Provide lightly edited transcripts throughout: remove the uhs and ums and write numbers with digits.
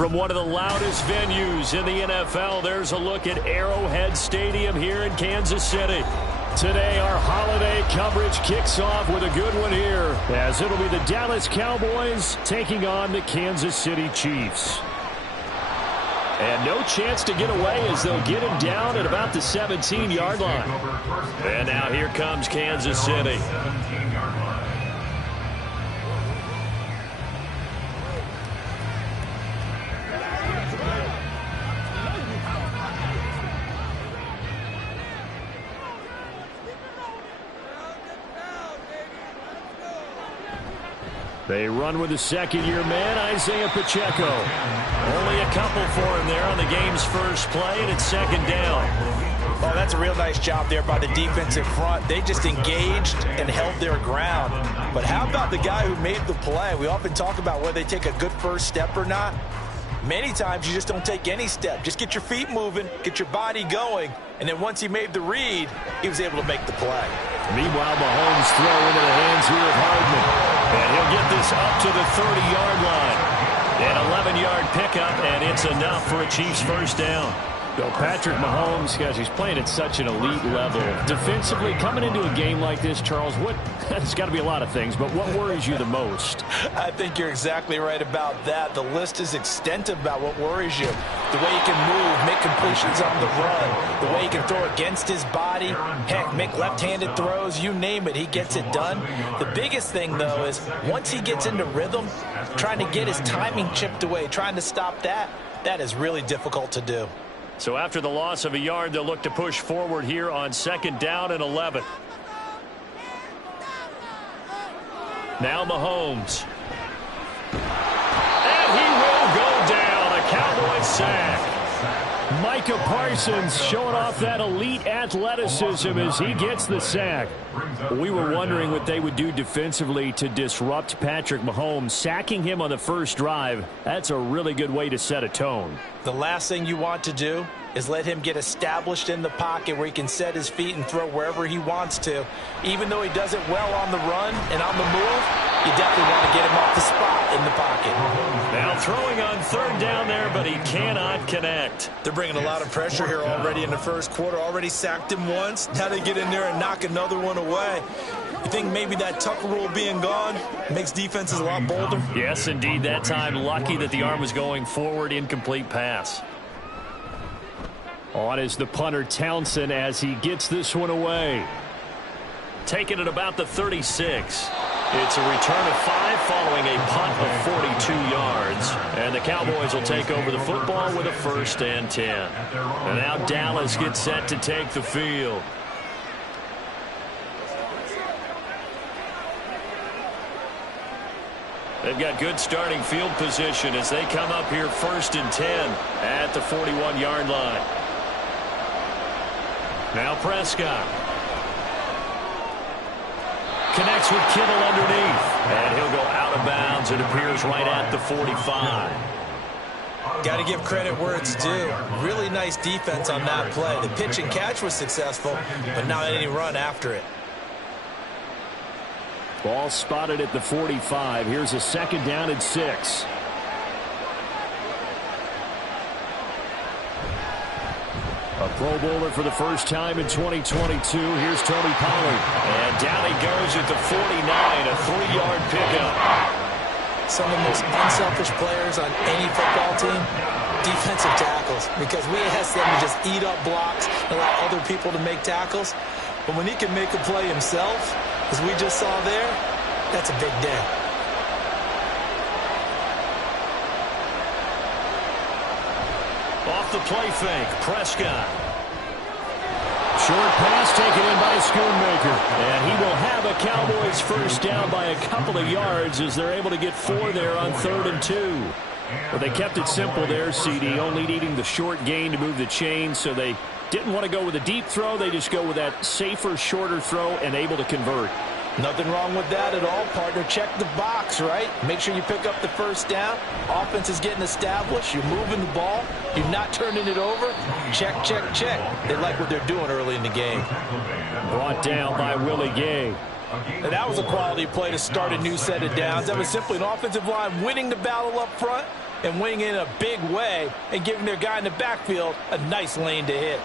From one of the loudest venues in the NFL, there's a look at Arrowhead Stadium here in Kansas City. Today, our holiday coverage kicks off with a good one here, as it'll be the Dallas Cowboys taking on the Kansas City Chiefs. And no chance to get away as they'll get him down at about the 17-yard line. And now here comes Kansas City. They run with the second-year man, Isaiah Pacheco. Only a couple for him there on the game's first play, and it's second down. Well, that's a real nice job there by the defensive front. They just engaged and held their ground. But how about the guy who made the play? We often talk about whether they take a good first step or not. Many times you just don't take any step. Just get your feet moving, get your body going, and then once he made the read, he was able to make the play. Meanwhile, Mahomes throw into the hands here of Hardman. And he'll get this up to the 30-yard line. An 11-yard pickup, and it's enough for a Chiefs first down. So Patrick Mahomes, guys, he's playing at such an elite level. Defensively, coming into a game like this, Charles, there's got to be a lot of things, but what worries you the most? I think you're exactly right about that. The list is extensive about what worries you. The way he can move, make completions on the run, the way he can throw against his body, heck, make left-handed throws, you name it, he gets it done. The biggest thing, though, is once he gets into rhythm, trying to get his timing chipped away, trying to stop that is really difficult to do. So after the loss of a yard, they'll look to push forward here on second down and 11. Now Mahomes. And he will go down. A Cowboys sack. Micah Parsons showing off that elite athleticism as he gets the sack. We were wondering what they would do defensively to disrupt Patrick Mahomes. Sacking him on the first drive, that's a really good way to set a tone. The last thing you want to do is let him get established in the pocket where he can set his feet and throw wherever he wants to. Even though he does it well on the run and on the move, you definitely want to get him off the spot in the pocket. Now throwing on third down there, but he cannot connect. They're bringing a lot of pressure here already in the first quarter. Already sacked him once. Now they get in there and knock another one away. You think maybe that Tucker rule being gone makes defenses a lot bolder? Yes, indeed. That time, lucky that the arm was going forward, incomplete pass. On is the punter Townsend as he gets this one away. Taking it about the 36. It's a return of 5 following a punt of 42 yards. And the Cowboys will take over the football with a 1st and 10. And now Dallas gets set to take the field. They've got good starting field position as they come up here 1st and 10 at the 41-yard line. Now Prescott. Connects with Kittle underneath. And he'll go out of bounds. It appears right at the 45. Got to give credit where it's due. Really nice defense on that play. The pitch and catch was successful, but not any run after it. Ball spotted at the 45. Here's a 2nd down and 6. A Pro Bowler for the first time in 2022. Here's Tony Pollard. And down he goes at the 49, a 3-yard pickup. Some of the most unselfish players on any football team, defensive tackles, because we ask them to just eat up blocks and allow other people to make tackles. But when he can make a play himself, as we just saw there, that's a big day. Off the play fake, Prescott. Short pass taken in by Schoonmaker. And he will have a Cowboys first down by a couple of yards as they're able to get 4 there on 3rd and 2. But they kept it simple there, CD, only needing the short gain to move the chain, so they Didn't want to go with a deep throw. They just go with that safer, shorter throw and able to convert. Nothing wrong with that at all, partner. Check the box, right? Make sure you pick up the first down. Offense is getting established. You're moving the ball. You're not turning it over. Check, check, check. They like what they're doing early in the game. Brought down by Willie Gay. And that was a quality play to start a new set of downs. That was simply an offensive line winning the battle up front and winning in a big way and giving their guy in the backfield a nice lane to hit.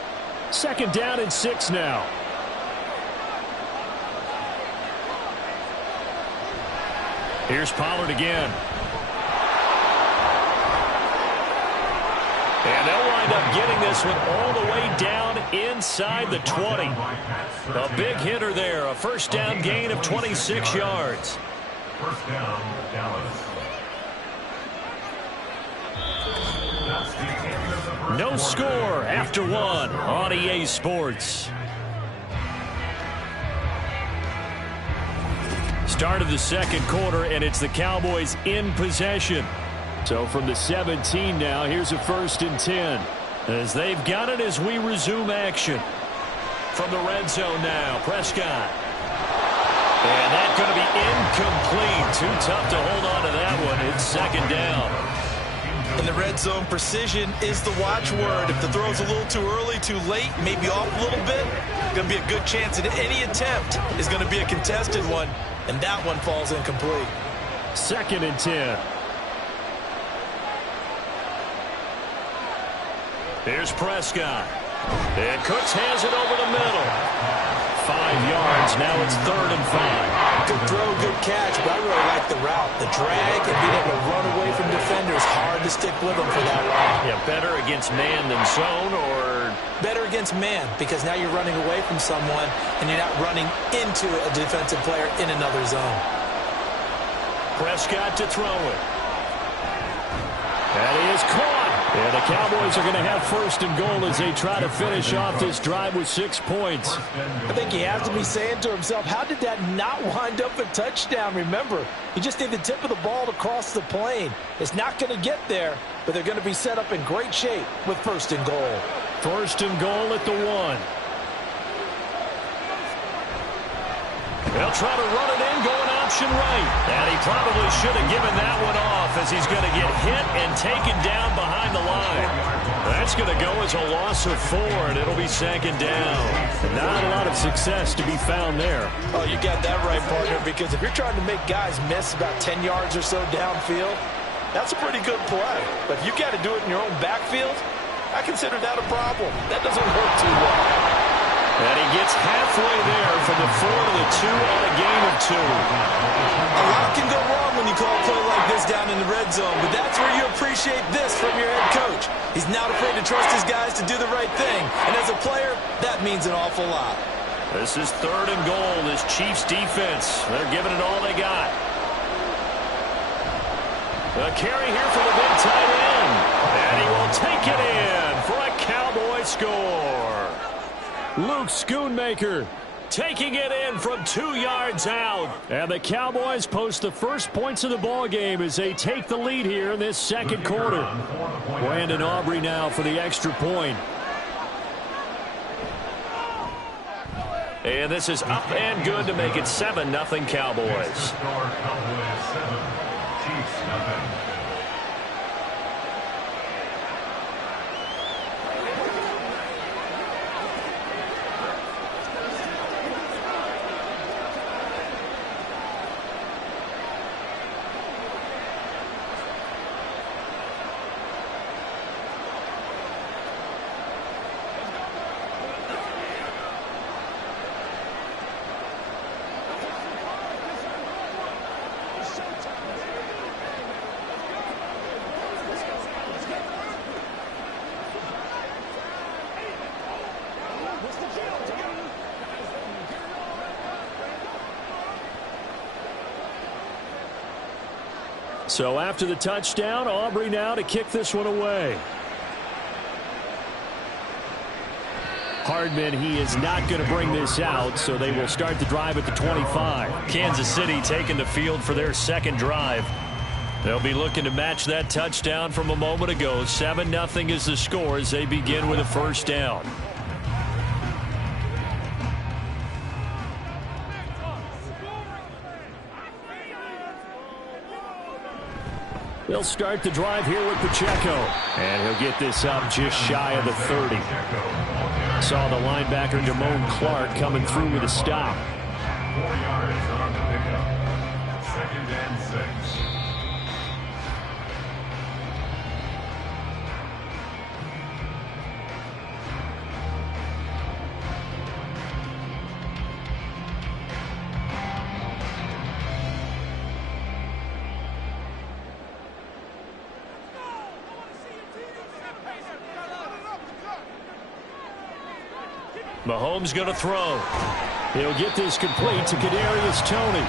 2nd down and 6 now. Here's Pollard again. And they'll wind up getting this one all the way down inside the 20. A big hitter there. A first down gain of 26 yards. First down, Dallas. No score after 1 on EA Sports. Start of the 2nd quarter, and it's the Cowboys in possession. So from the 17 now, here's a 1st and 10. As they've got it as we resume action. From the red zone now, Prescott. And that's going to be incomplete. Too tough to hold on to that one. It's 2nd down. In the red zone, precision is the watchword. If the throw's a little too early, too late, maybe off a little bit, going to be a good chance that any attempt is going to be a contested one, and that one falls incomplete. 2nd and 10. Here's Prescott. And Cooks has it over the middle. 5 yards. Now it's 3rd and 5. Good throw, good catch, but I really like the route. The drag and being able to run away from defenders, hard to stick with them for that route. Yeah, better against man than zone, or? Better against man, because now you're running away from someone and you're not running into a defensive player in another zone. Prescott to throw it. That is caught. And the Cowboys are going to have 1st and goal as they try to finish off this drive with 6 points. I think he has to be saying to himself, how did that not wind up a touchdown? Remember, you just need the tip of the ball to cross the plane. It's not going to get there, but they're going to be set up in great shape with 1st and goal. 1st and goal at the 1. They'll try to run it in, going option right. And he probably should have given that one off as he's going to get hit and taken down behind the line. That's going to go as a loss of 4, and it'll be 2nd down. Not a lot of success to be found there. Oh, you got that right, partner, because if you're trying to make guys miss about 10 yards or so downfield, that's a pretty good play. But if you got to do it in your own backfield, I consider that a problem. That doesn't work too well. And he gets halfway there from the 4 to the 2 on a gain of 2. A lot can go wrong when you call a play like this down in the red zone, but that's where you appreciate this from your head coach. He's not afraid to trust his guys to do the right thing, and as a player, that means an awful lot. This is 3rd and goal. This Chiefs defense, they're giving it all they got. A carry here for the big tight end, and he will take it in for a Cowboy score. Luke Schoonmaker taking it in from 2 yards out. And the Cowboys post the first points of the ball game as they take the lead here in this 2nd quarter. Brandon Aubrey now for the extra point. And this is up and good to make it 7-0 Cowboys. So after the touchdown, Aubrey now to kick this one away. Hardman, he is not going to bring this out, so they will start the drive at the 25. Kansas City taking the field for their 2nd drive. They'll be looking to match that touchdown from a moment ago. 7-0 is the score as they begin with a 1st down. They'll start the drive here with Pacheco. And he'll get this up just shy of the 30. Saw the linebacker Damone Clark coming through with a stop. 4 yards on the pickup. 2nd and 6. Mahomes going to throw. He'll get this complete to Kadarius Toney.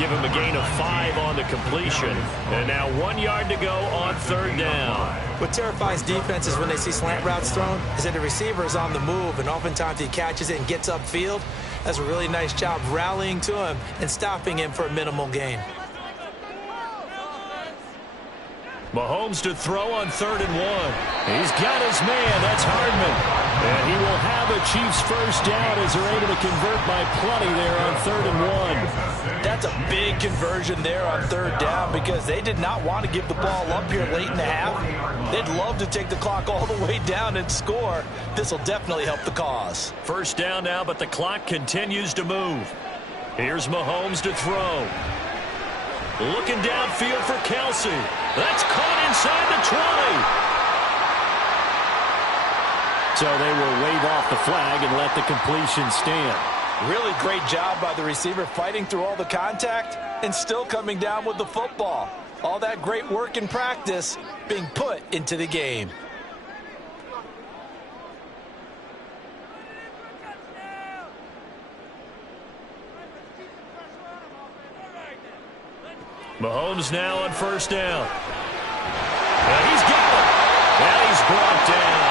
Give him a gain of 5 on the completion. And now 1 yard to go on 3rd down. What terrifies defenses when they see slant routes thrown is that the receiver is on the move, and oftentimes he catches it and gets upfield. That's a really nice job rallying to him and stopping him for a minimal gain. Mahomes to throw on 3rd and 1. He's got his man. That's Hardman. And he will have a Chiefs first down as they're able to convert by plenty there on 3rd and 1. That's a big conversion there on 3rd down because they did not want to give the ball up here late in the half. They'd love to take the clock all the way down and score. This will definitely help the cause. First down now, but the clock continues to move. Here's Mahomes to throw. Looking downfield for Kelsey. That's caught inside the 20. So they will wave off the flag and let the completion stand. Really great job by the receiver fighting through all the contact and still coming down with the football. All that great work in practice being put into the game. Mahomes now on 1st down. And he's got it. And he's brought down.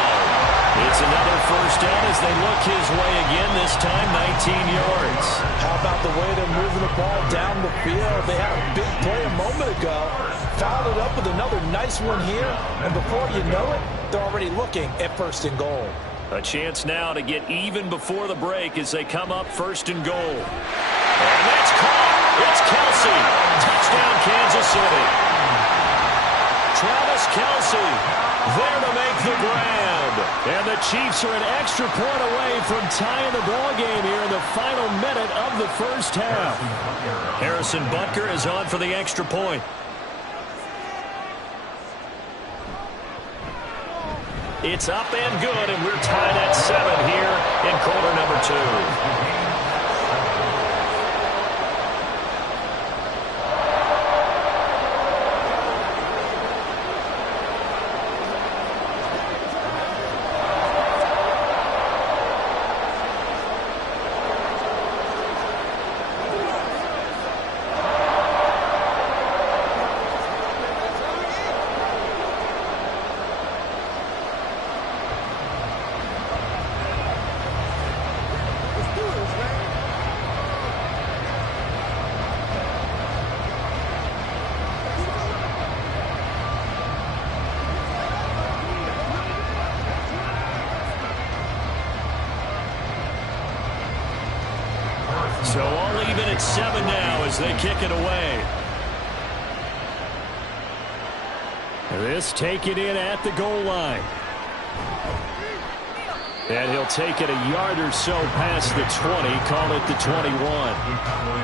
It's another 1st down as they look his way again, this time 19 yards. How about the way they're moving the ball down the field? They had a big play a moment ago. Fouled it up with another nice one here. And before you know it, they're already looking at 1st and goal. A chance now to get even before the break as they come up 1st and goal. And that's caught. It's Kelsey. Touchdown, Kansas City. Travis Kelsey there to make the grab. And the Chiefs are an extra point away from tying the ball game here in the final minute of the 1st half. Harrison Butker is on for the extra point. It's up and good, and we're tied at 7 here in quarter number 2. So all even at 7 now as they kick it away. This taken in at the goal line. And he'll take it a yard or so past the 20, call it the 21.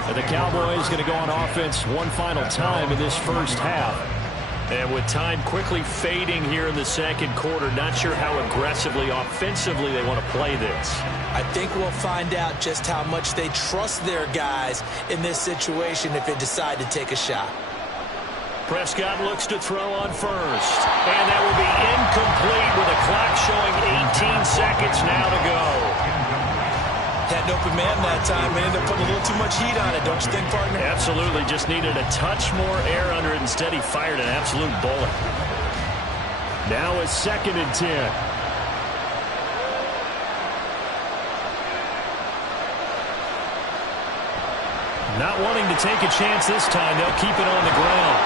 And the Cowboys going to go on offense one final time in this 1st half. And with time quickly fading here in the 2nd quarter, not sure how aggressively, offensively they want to play this. I think we'll find out just how much they trust their guys in this situation if they decide to take a shot. Prescott looks to throw on 1st. And that will be incomplete with a clock showing 18 seconds now to go. Had an open man that time and ended up putting a little too much heat on it, don't you think, partner? Absolutely. Just needed a touch more air under it. Instead, he fired an absolute bullet. Now it's 2nd and 10. Not wanting to take a chance this time. They'll keep it on the ground.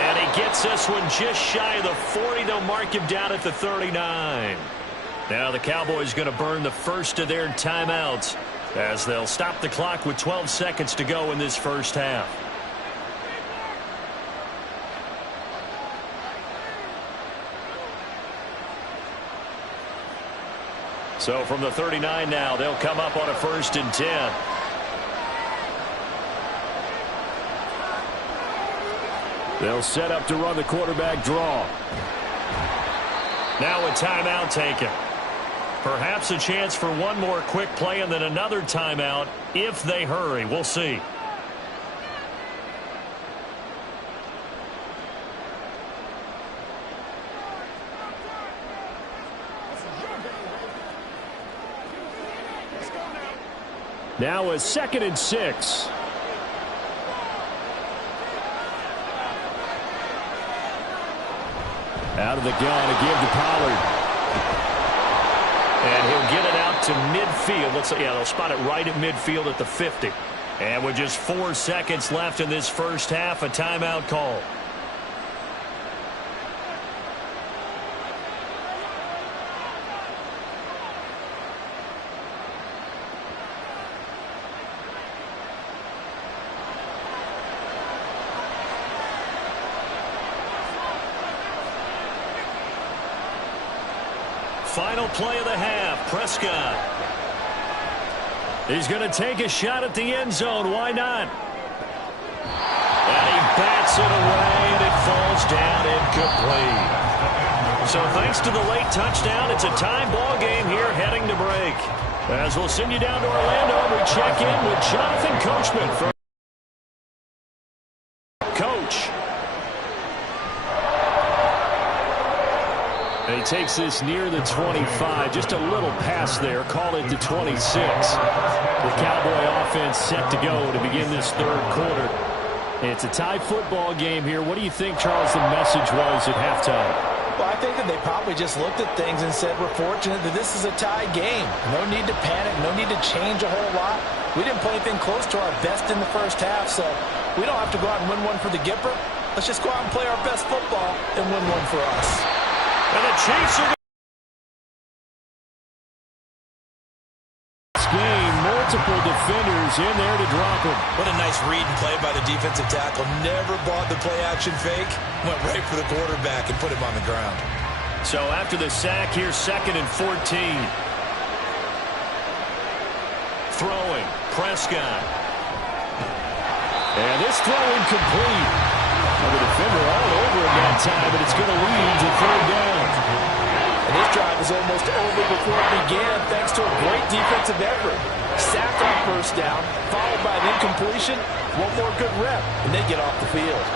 And he gets this one just shy of the 40. They'll mark him down at the 39. Now the Cowboys going to burn the first of their timeouts as they'll stop the clock with 12 seconds to go in this 1st half. So from the 39 now, they'll come up on a 1st and 10. They'll set up to run the quarterback draw. Now a timeout taken. Perhaps a chance for one more quick play and then another timeout if they hurry. We'll see. Now a 2nd and 6. Out of the gun, a give to Pollard. And he'll get it out to midfield. They'll spot it right at midfield at the 50. And with just 4 seconds left in this first half, a timeout call. Final play of the half, Prescott. He's going to take a shot at the end zone. Why not? And he bats it away, and it falls down incomplete. So thanks to the late touchdown, it's a tie ball game here heading to break. As we'll send you down to Orlando, we check in with Jonathan Coachman from Coach. And he takes this near the 25. Just a little pass there. Call it the 26. The Cowboy offense set to go to begin this 3rd quarter. It's a tie football game here. What do you think, Charles, the message was at halftime? Well, I think that they probably just looked at things and said, we're fortunate that this is a tie game. No need to panic. No need to change a whole lot. We didn't play anything close to our best in the first half, so we don't have to go out and win one for the Gipper. Let's just go out and play our best football and win one for us. And the Chiefs are game. Multiple defenders in there to drop him. What a nice read and play by the defensive tackle. Never bought the play-action fake. Went right for the quarterback and put him on the ground. So after the sack, here's 2nd and 14. Throwing, Prescott. And this throw incomplete. Well, the defender all over him that time, but it's going to lead to 3rd down. And this drive was almost over before it began thanks to a great defensive effort. Sack on 1st down, followed by an incompletion. One more good rep, and they get off the field.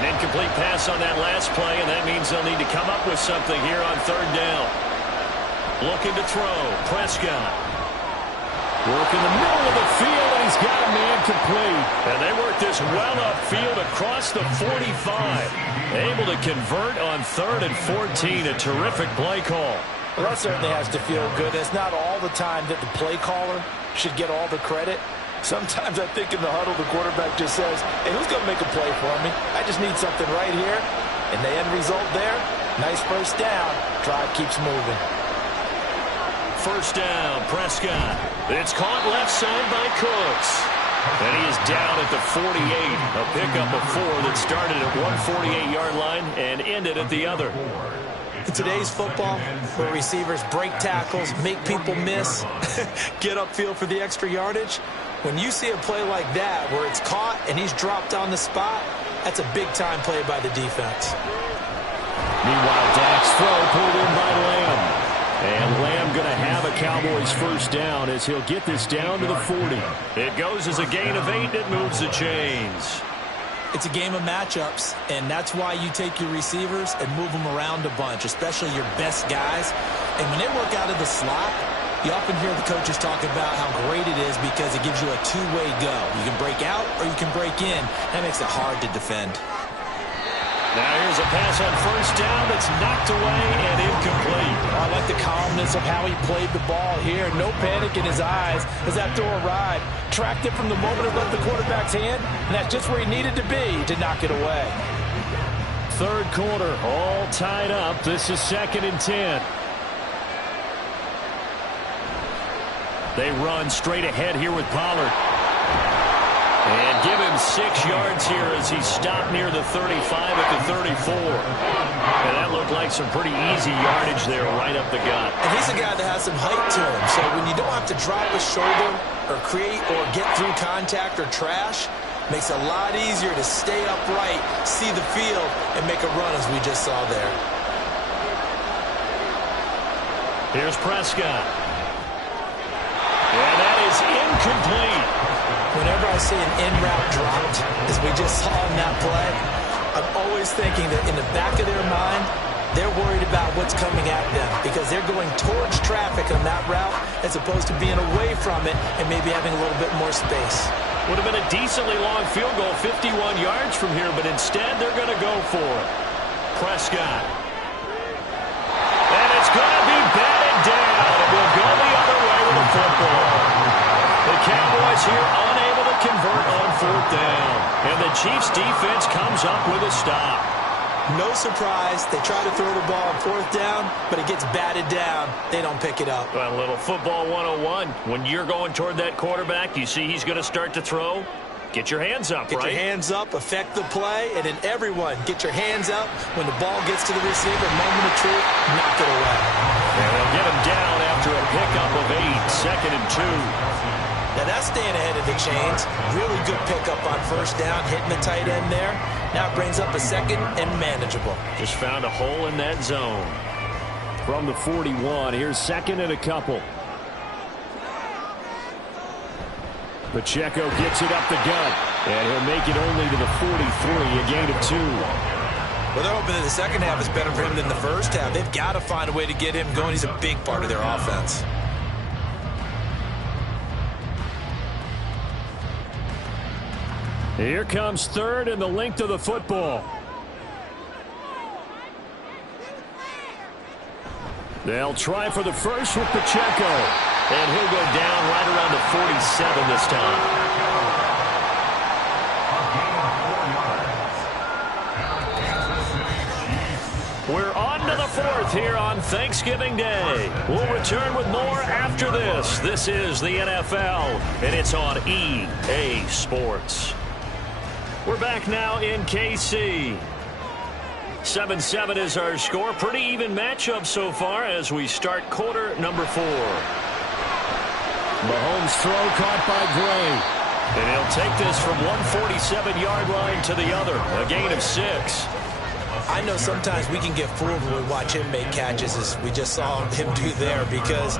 An incomplete pass on that last play, and that means they'll need to come up with something here on 3rd down. Looking to throw, Prescott. Work in the middle of the field, and he's got a man complete. And they work this well upfield across the 45. Able to convert on 3rd and 14. A terrific play call. Well, that certainly has to feel good. It's not all the time that the play caller should get all the credit. Sometimes I think in the huddle, the quarterback just says, hey, who's going to make a play for me? I just need something right here. And the end result there, nice 1st down. Drive keeps moving. 1st down, Prescott. It's caught left side by Cooks. And he is down at the 48. A pickup of 4 that started at 148-yard line and ended at the other. In today's football, where receivers break tackles, make people miss, get upfield for the extra yardage, when you see a play like that where it's caught and he's dropped on the spot, that's a big-time play by the defense. Meanwhile, Dak's throw pulled in by Lamb. And Lamb going to have a Cowboys 1st down as he'll get this down to the 40. It goes as a gain of 8. It moves the chains. It's a game of matchups, and that's why you take your receivers and move them around a bunch, especially your best guys. And when they work out of the slot, you often hear the coaches talk about how great it is because it gives you a two-way go. You can break out or you can break in. That makes it hard to defend. Now here's a pass on 1st down that's knocked away and incomplete. I like the calmness of how he played the ball here. No panic in his eyes as that throw arrived. Tracked it from the moment it left the quarterback's hand, and that's just where he needed to be to knock it away. 3rd quarter, all tied up. This is 2nd and 10. They run straight ahead here with Pollard. And give him 6 yards here as he stopped near the 35 at the 34. And that looked like some pretty easy yardage there right up the gut. And he's a guy that has some height to him. So when you don't have to drop a shoulder or create or get through contact or trash, makes it a lot easier to stay upright, see the field, and make a run as we just saw there. Here's Prescott. And that is incomplete. Whenever I see an in route dropped, as we just saw in that play, I'm always thinking that in the back of their mind, they're worried about what's coming at them because they're going towards traffic on that route as opposed to being away from it and maybe having a little bit more space. Would have been a decently long field goal, 51 yards from here, but instead they're going to go for it. Prescott. And it's going to be batted down. It will go the other way with the football. The Cowboys here unable to convert on 4th down. And the Chiefs defense comes up with a stop. No surprise. They try to throw the ball on 4th down, but it gets batted down. They don't pick it up. Well, a little football 101. When you're going toward that quarterback, you see he's going to start to throw. Get your hands up, right? Get your hands up, affect the play, and then everyone get your hands up when the ball gets to the receiver. Moment of truth, knock it away. And they'll get him down after a pickup of 8, 2nd and 2. Now that's staying ahead of the chains. Really good pickup on 1st down, hitting the tight end there. Now it brings up a 2nd and manageable. Just found a hole in that zone. From the 41, here's 2nd and a couple. Pacheco gets it up the gut, and he'll make it only to the 43, a gain of 2. Well, they're hoping that the second half is better for him than the first half. They've got to find a way to get him going. He's a big part of their offense. Here comes 3rd and the length of the football. They'll try for the first with Pacheco. And he'll go down right around the 47 this time. We're on to the 4th here on Thanksgiving Day. We'll return with more after this. This is the NFL, and it's on EA Sports. We're back now in KC. 7-7 is our score. Pretty even matchup so far as we start quarter number 4. Mahomes' throw caught by Gray. And he'll take this from 147-yard line to the other. A gain of 6. I know sometimes we can get fooled when we watch him make catches as we just saw him do there because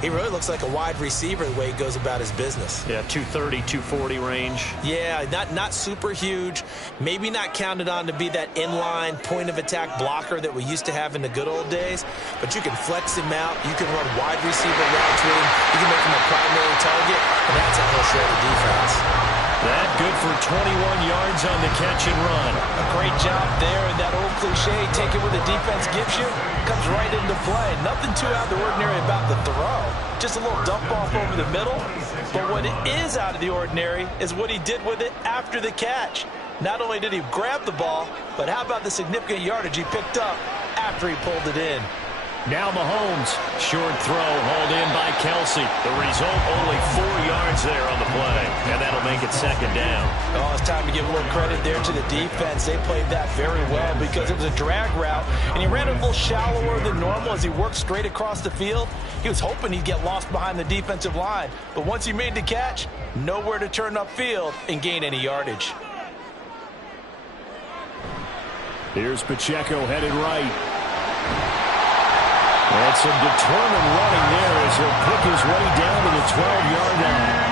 he really looks like a wide receiver the way he goes about his business. Yeah, 230, 240 range. Yeah, not super huge. Maybe not counted on to be that inline point-of-attack blocker that we used to have in the good old days. But you can flex him out. You can run wide receiver routes with him. You can make him a primary target, and that's how he'll show the defense. That good for 21 yards on the catch and run. A great job there, and that old cliche, take it where the defense gives you, comes right into play. Nothing too out of the ordinary about the throw. Just a little dump off over the middle. But what is out of the ordinary is what he did with it after the catch. Not only did he grab the ball, but how about the significant yardage he picked up after he pulled it in. Now Mahomes, short throw hauled in by Kelsey. The result, only 4 yards there on the play, and that'll make it 2nd down. Oh, it's time to give a little credit there to the defense. They played that very well because it was a drag route, and he ran it a little shallower than normal as he worked straight across the field. He was hoping he'd get lost behind the defensive line, but once he made the catch, nowhere to turn upfield and gain any yardage. Here's Pacheco headed right. And some determined running there as he'll pick his way down to the 12-yard line.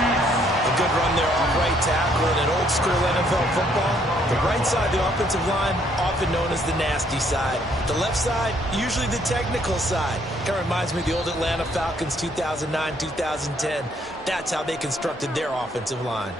A good run there off right tackle in an old-school NFL football. The right side of the offensive line, often known as the nasty side. The left side, usually the technical side. Kind of reminds me of the old Atlanta Falcons 2009, 2010. That's how they constructed their offensive line.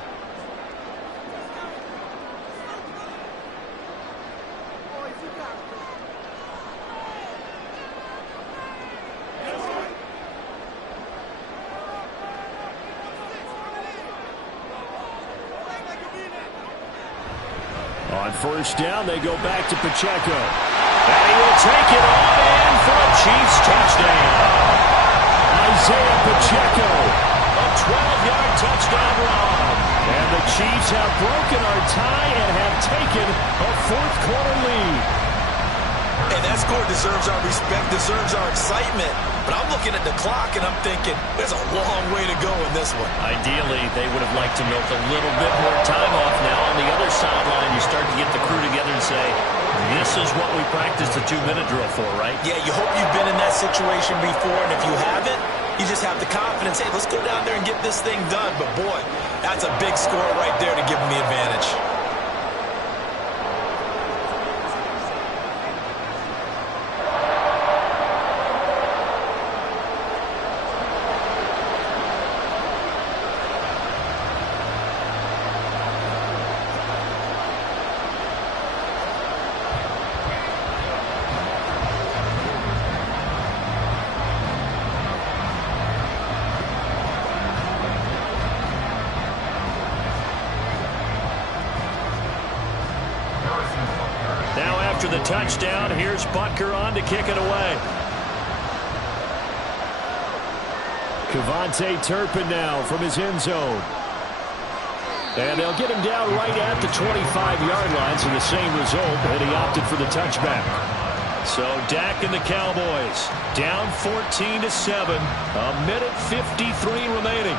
On 1st down, they go back to Pacheco. And he will take it on in for a Chiefs touchdown. Isaiah Pacheco, a 12-yard touchdown run. And the Chiefs have broken our tie and have taken a fourth-quarter lead. And that score deserves our respect, deserves our excitement. But I'm looking at the clock and I'm thinking, there's a long way to go in this one. Ideally, they would have liked to milk a little bit more time off. Now on the other sideline, you start to get the crew together and say, this is what we practiced a 2-minute drill for, right? Yeah, you hope you've been in that situation before, and if you haven't, you just have the confidence, hey, let's go down there and get this thing done. But boy, that's a big score right there to give them the advantage. After the touchdown, here's Butker on to kick it away. KaVontae Turpin now from his end zone. And they'll get him down right at the 25-yard line, so the same result, and he opted for the touchback. So Dak and the Cowboys down 14-7, a minute 53 remaining.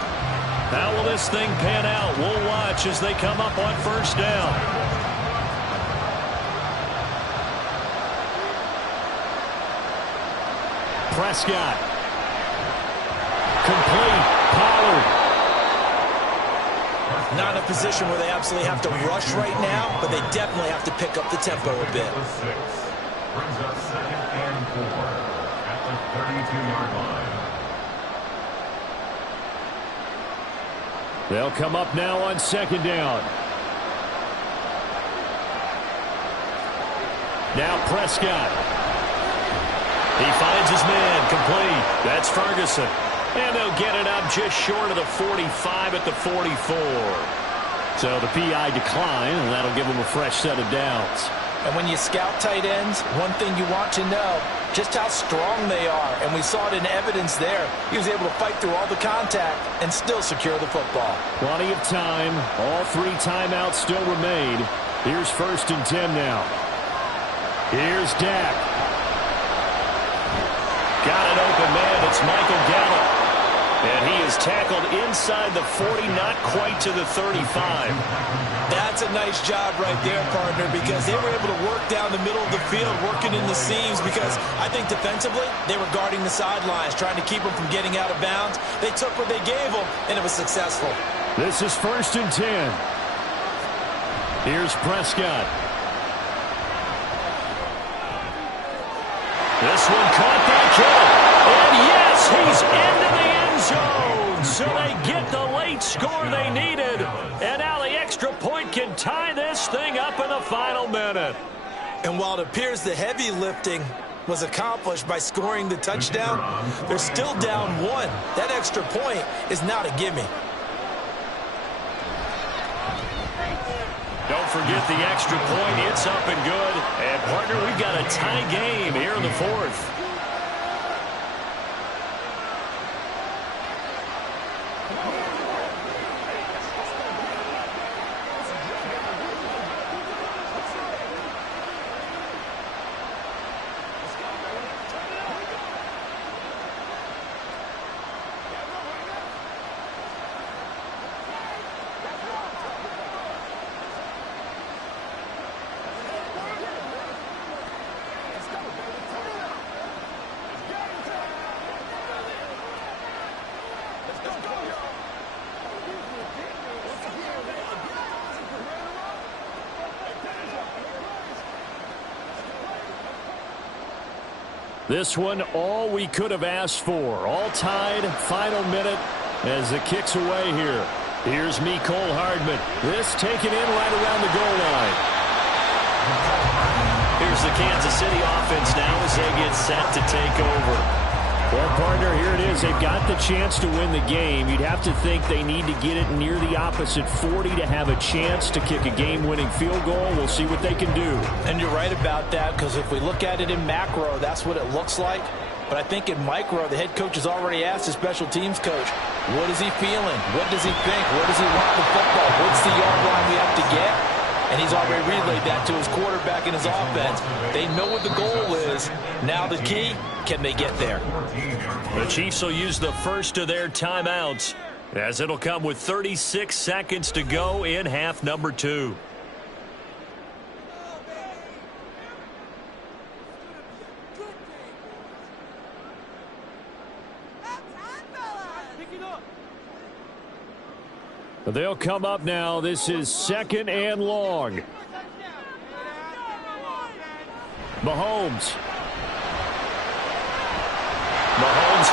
How will this thing pan out? We'll watch as they come up on first down. Prescott. Complete. Pollard. Not in a position where they absolutely have to rush right now, but they definitely have to pick up the tempo a bit. Brings up 2nd and 4 at the 32-yard line. They'll come up now on 2nd down. Now Prescott. He finds his man, complete. That's Ferguson. And they'll get it up just short of the 45 at the 44. So the PI decline, and that'll give them a fresh set of downs. And when you scout tight ends, one thing you want to know, just how strong they are. And we saw it in evidence there. He was able to fight through all the contact and still secure the football. Plenty of time. All 3 timeouts still remain. Here's 1st and 10 now. Here's Dak. Got an open man. It's Michael Gallup. And he is tackled inside the 40, not quite to the 35. That's a nice job right there, partner, because they were able to work down the middle of the field, working in the seams, because I think defensively they were guarding the sidelines, trying to keep them from getting out of bounds. They took what they gave them, and it was successful. This is 1st and 10. Here's Prescott. This one caught by Kittle. And yes, he's into the end zone. So they get the late score they needed. And now the extra point can tie this thing up in the final minute. And while it appears the heavy lifting was accomplished by scoring the touchdown, they're still down 1. That extra point is not a gimme. Don't forget the extra point. It's up and good. And, partner, we've got a tie game here in the 4th. This one, all we could have asked for. All tied, final minute as it kicks away here. Here's Mecole Hardman. This taken in right around the goal line. Here's the Kansas City offense now as they get set to take over. Well, partner, here it is. They've got the chance to win the game. You'd have to think they need to get it near the opposite 40 to have a chance to kick a game-winning field goal. We'll see what they can do. And you're right about that, because if we look at it in macro, that's what it looks like. But I think in micro, the head coach has already asked the special teams coach, what is he feeling? What does he think? Where does he want the football? What's the yard line we have to get? And he's already relayed that to his quarterback and his offense. They know what the goal is. Now the key, can they get there? The Chiefs will use the first of their timeouts, as it'll come with 36 seconds to go in half number 2. They'll come up now. This is 2nd and long. Mahomes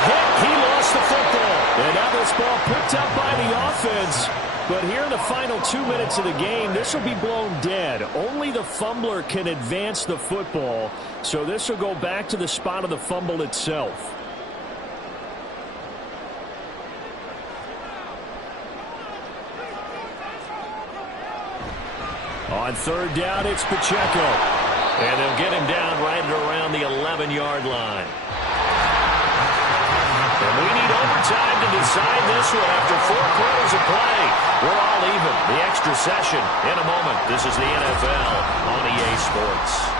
hit. He lost the football. And now this ball picked up by the offense. But here in the final 2 minutes of the game, this will be blown dead. Only the fumbler can advance the football. So this will go back to the spot of the fumble itself. On 3rd down, it's Pacheco. And they'll get him down right at around the 11-yard line. And we need overtime to decide this one after 4 quarters of play. We're all even. The extra session in a moment. This is the NFL on EA Sports.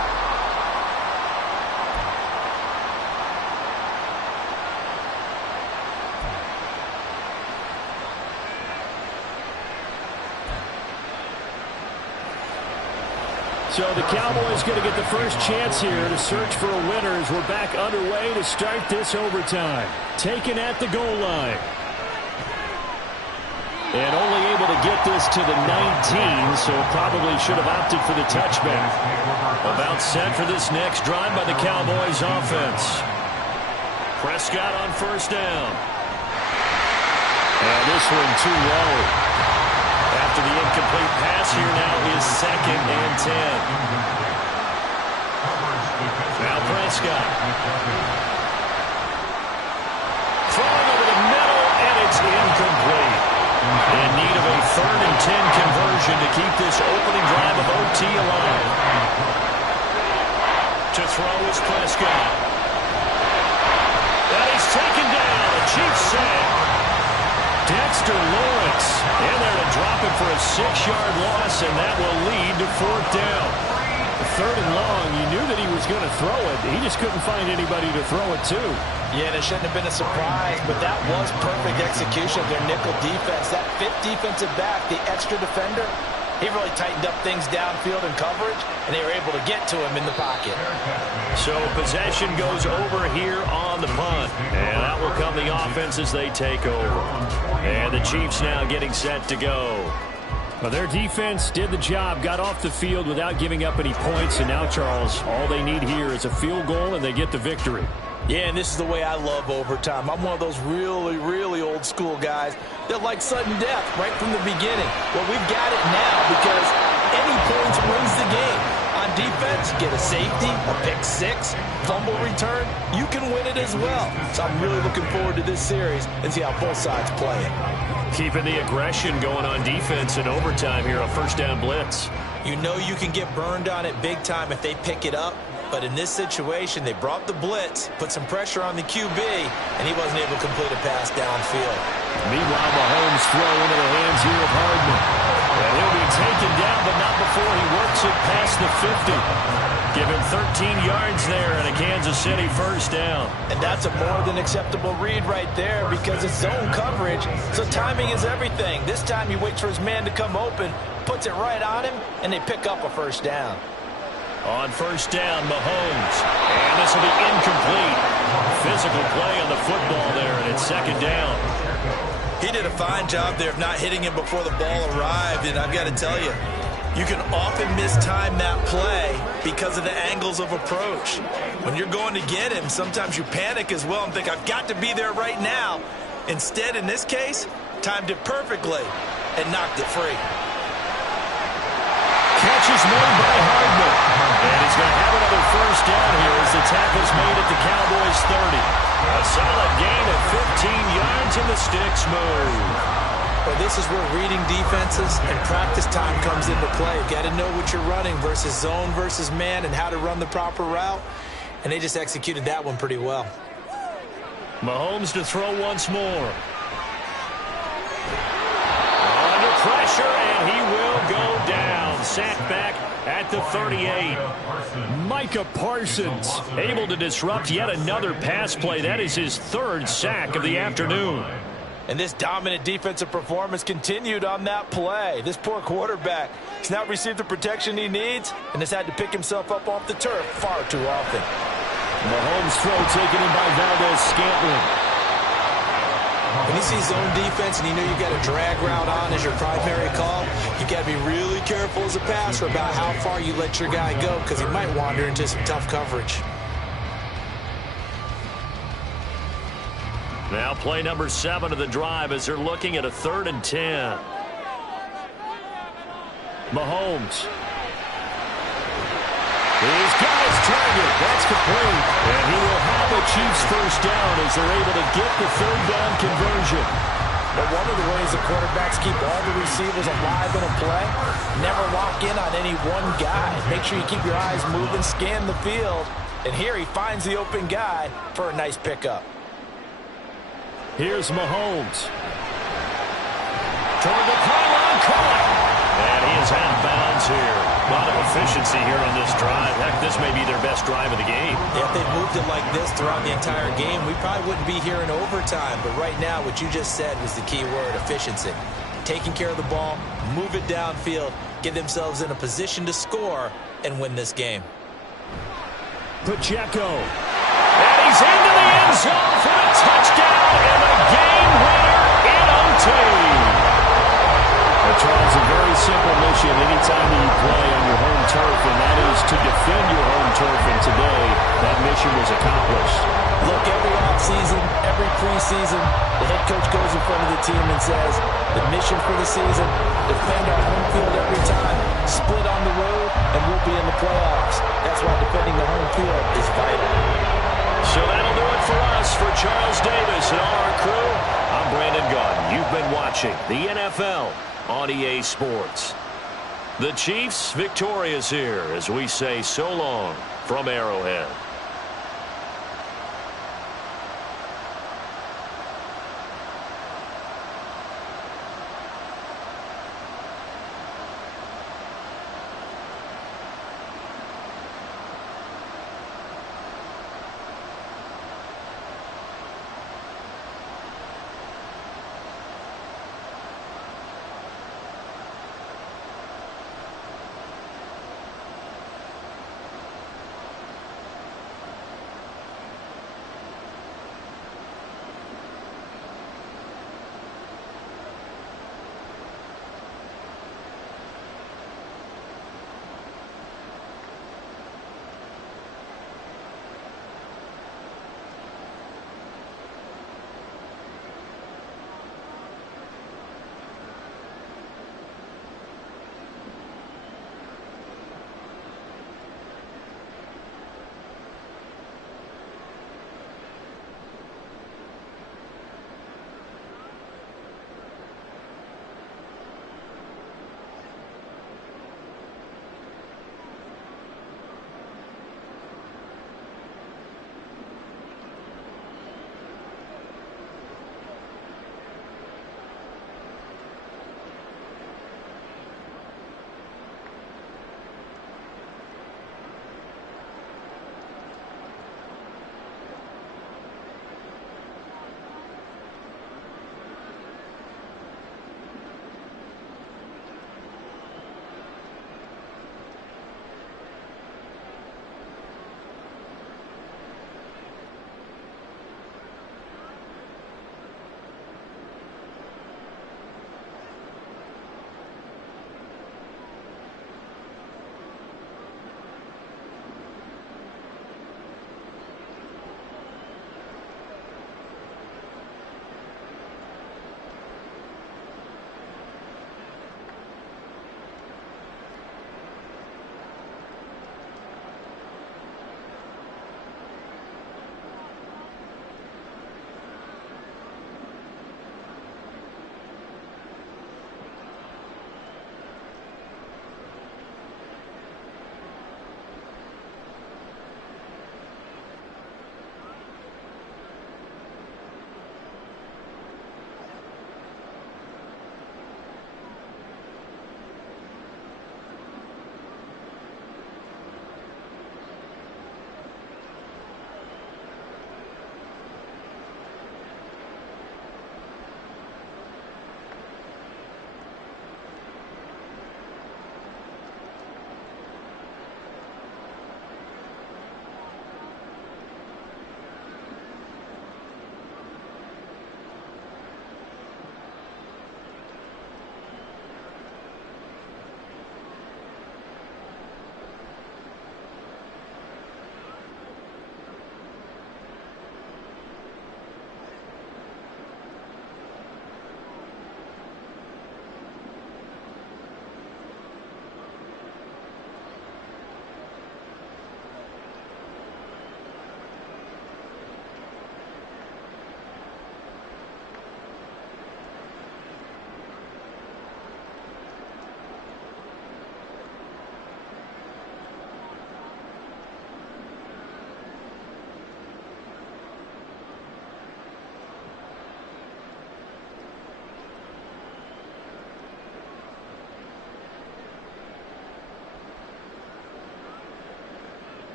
So the Cowboys going to get the first chance here to search for a winner as we're back underway to start this overtime. Taken at the goal line. And only able to get this to the 19, so probably should have opted for the touchback. About set for this next drive by the Cowboys offense. Prescott on 1st down. And this one too low. After the incomplete pass, here now is 2nd and 10. Now Prescott. Throwing over the middle, and it's incomplete. In need of a 3rd and 10 conversion to keep this opening drive of OT alive. To throw is Prescott. And he's taken down. A Chiefs sack. Dexter Lawrence in there to drop it for a 6-yard loss, and that will lead to 4th down. 3rd and long, you knew that he was going to throw it. He just couldn't find anybody to throw it to. Yeah, and it shouldn't have been a surprise, but that was perfect execution of their nickel defense. That 5th defensive back, the extra defender, he really tightened up things downfield in coverage, and they were able to get to him in the pocket. So possession goes over here on the punt, and that will come the offense as they take over. And the Chiefs now getting set to go. Well, their defense did the job, got off the field without giving up any points, and now, Charles, all they need here is a field goal, and they get the victory. Yeah, and this is the way I love overtime. I'm one of those really, really old school guys that like sudden death right from the beginning. Well, we've got it now because any points wins the game. On defense, get a safety, a pick 6, fumble return, you can win it as well. So I'm really looking forward to this series and see how both sides play it. Keeping the aggression going on defense in overtime here on 1st down blitz. You know you can get burned on it big time if they pick it up. But in this situation, they brought the blitz, put some pressure on the QB, and he wasn't able to complete a pass downfield. Meanwhile, Mahomes throw into the hands here of Hardman. And he'll be taken down, but not before he works it past the 50. Give him 13 yards there and a Kansas City 1st down. And that's a more than acceptable read right there because it's zone coverage, so timing is everything. This time he waits for his man to come open, puts it right on him, and they pick up a 1st down. On 1st down, Mahomes. And this will be incomplete. Physical play on the football there, and it's 2nd down. He did a fine job there of not hitting him before the ball arrived, and I've got to tell you, you can often mistime that play because of the angles of approach. When you're going to get him, sometimes you panic as well and think, I've got to be there right now. Instead, in this case, timed it perfectly and knocked it free. Catch is made by Hardman. And he's going to have another 1st down here as the tackle's made at the Cowboys 30. A solid gain of 15 yards and the sticks move. Well, this is where reading defenses and practice time comes into play. You've got to know what you're running versus zone versus man and how to run the proper route. And they just executed that one pretty well. Mahomes to throw once more. Under pressure, and he will go down. Sacked back at the 38. Micah Parsons able to disrupt yet another pass play. That is his third sack of the afternoon. And this dominant defensive performance continued on that play. This poor quarterback has not received the protection he needs and has had to pick himself up off the turf far too often. Mahomes' throw taken in by Valdes-Scantling. When he sees zone defense and you know you got a drag route on as your primary call, you got to be really careful as a passer about how far you let your guy go because he might wander into some tough coverage. Now play number 7 of the drive as they're looking at a 3rd and 10. Mahomes. He's got his target. That's complete. And he will have a Chiefs first down as they're able to get the 3rd down conversion. But one of the ways the quarterbacks keep all the receivers alive in a play, never lock in on any one guy. Make sure you keep your eyes moving, scan the field. And here he finds the open guy for a nice pickup. Here's Mahomes. Toward the pylon, caught. And he is out of bounds here. A lot of efficiency here on this drive. Heck, this may be their best drive of the game. Yeah, if they'd moved it like this throughout the entire game, we probably wouldn't be here in overtime. But right now, what you just said was the key word, efficiency. Taking care of the ball, move it downfield, get themselves in a position to score, and win this game. Pacheco. And he's into the end zone for the touchdown and a game winner in OT. Charles, a very simple mission anytime that you play on your home turf, and that is to defend your home turf. And today, that mission was accomplished. Look, every offseason, every preseason, the head coach goes in front of the team and says, the mission for the season, defend our home field every time, split on the road, and we'll be in the playoffs. That's why defending the home field is vital. So that'll do it for us. For Charles Davis and all our crew, I'm Brandon Gaudin. You've been watching the NFL on EA Sports. The Chiefs victorious here as we say so long from Arrowhead.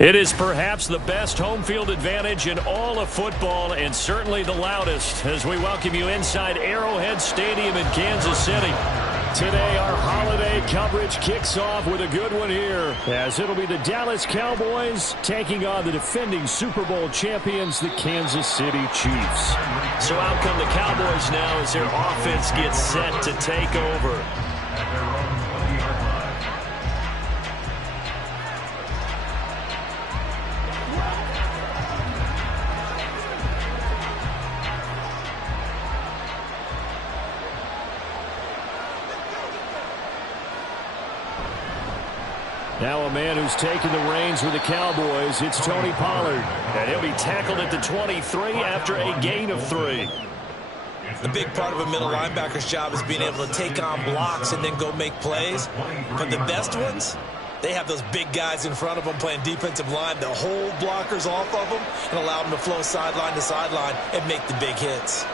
It is perhaps the best home field advantage in all of football, and certainly the loudest, as we welcome you inside Arrowhead Stadium in Kansas City. Today, our holiday coverage kicks off with a good one here, as it'll be the Dallas Cowboys taking on the defending Super Bowl champions, the Kansas City Chiefs. So out come the Cowboys now as their offense gets set to take over. Now a man who's taken the reins with the Cowboys, it's Tony Pollard. And he'll be tackled at the 23 after a gain of 3. The big part of a middle linebacker's job is being able to take on blocks and then go make plays. But the best ones, they have those big guys in front of them playing defensive line that hold blockers off of them and allow them to flow sideline to sideline and make the big hits.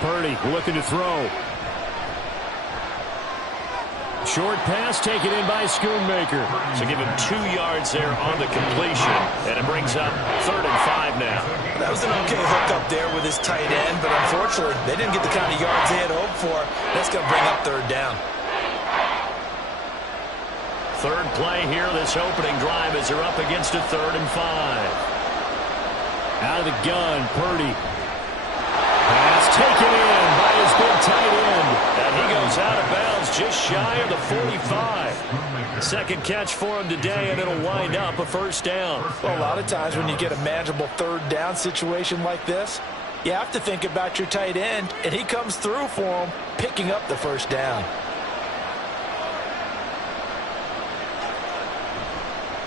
Purdy looking to throw. Short pass taken in by Schoonmaker. So give him 2 yards there on the completion. And it brings up 3rd and 5 now. That was an okay hook up there with his tight end, but unfortunately, they didn't get the kind of yards they had hoped for. That's going to bring up 3rd down. Third play here, this opening drive, as they're up against a 3rd and 5. Out of the gun, Purdy. Pass taken in by his big tight end. And he goes out of bounds just shy of the 45. Second catch for him today, and it'll wind up a 1st down. Well, a lot of times when you get a manageable 3rd down situation like this, you have to think about your tight end, and he comes through for him, picking up the 1st down.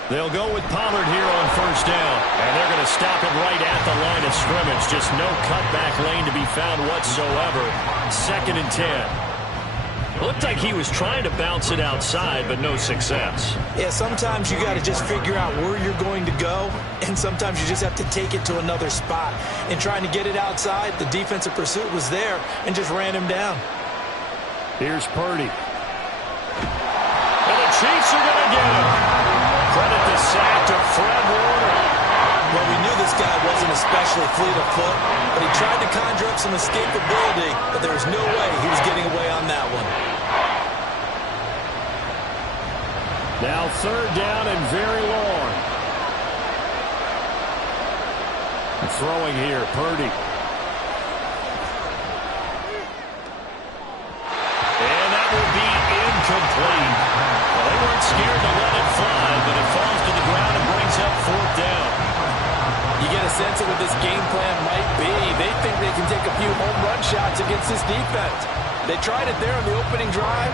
They'll go with Pollard here on 1st down, and they're going to stop him right at the line of scrimmage. Just no cutback lane to be found whatsoever. 2nd and 10. Looked like he was trying to bounce it outside, but no success. Yeah, sometimes you got to just figure out where you're going to go, and sometimes you just have to take it to another spot. And trying to get it outside, the defensive pursuit was there and just ran him down. Here's Purdy. And the Chiefs are going to get him. Credit the sack to Fred Warner. Well, we knew this guy wasn't especially fleet of foot, but he tried to conjure up some escapability, but there was no way he was getting away on that one. Now 3rd down and very long. Throwing here, Purdy. And that will be incomplete. Well, they weren't scared to let it fly, but it falls to the ground and brings up 4th down. You get a sense of what this game plan might be. They think they can take a few home run shots against this defense. They tried it there on the opening drive,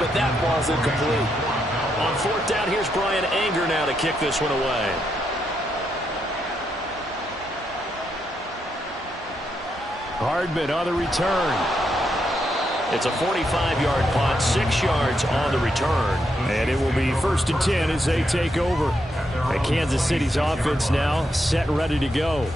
but that ball's incomplete. On 4th down, here's Brian Anger now to kick this one away. Hardman on the return. It's a 45-yard punt, 6 yards on the return. And it will be 1st and 10 as they take over. And Kansas City's offense now set and ready to go.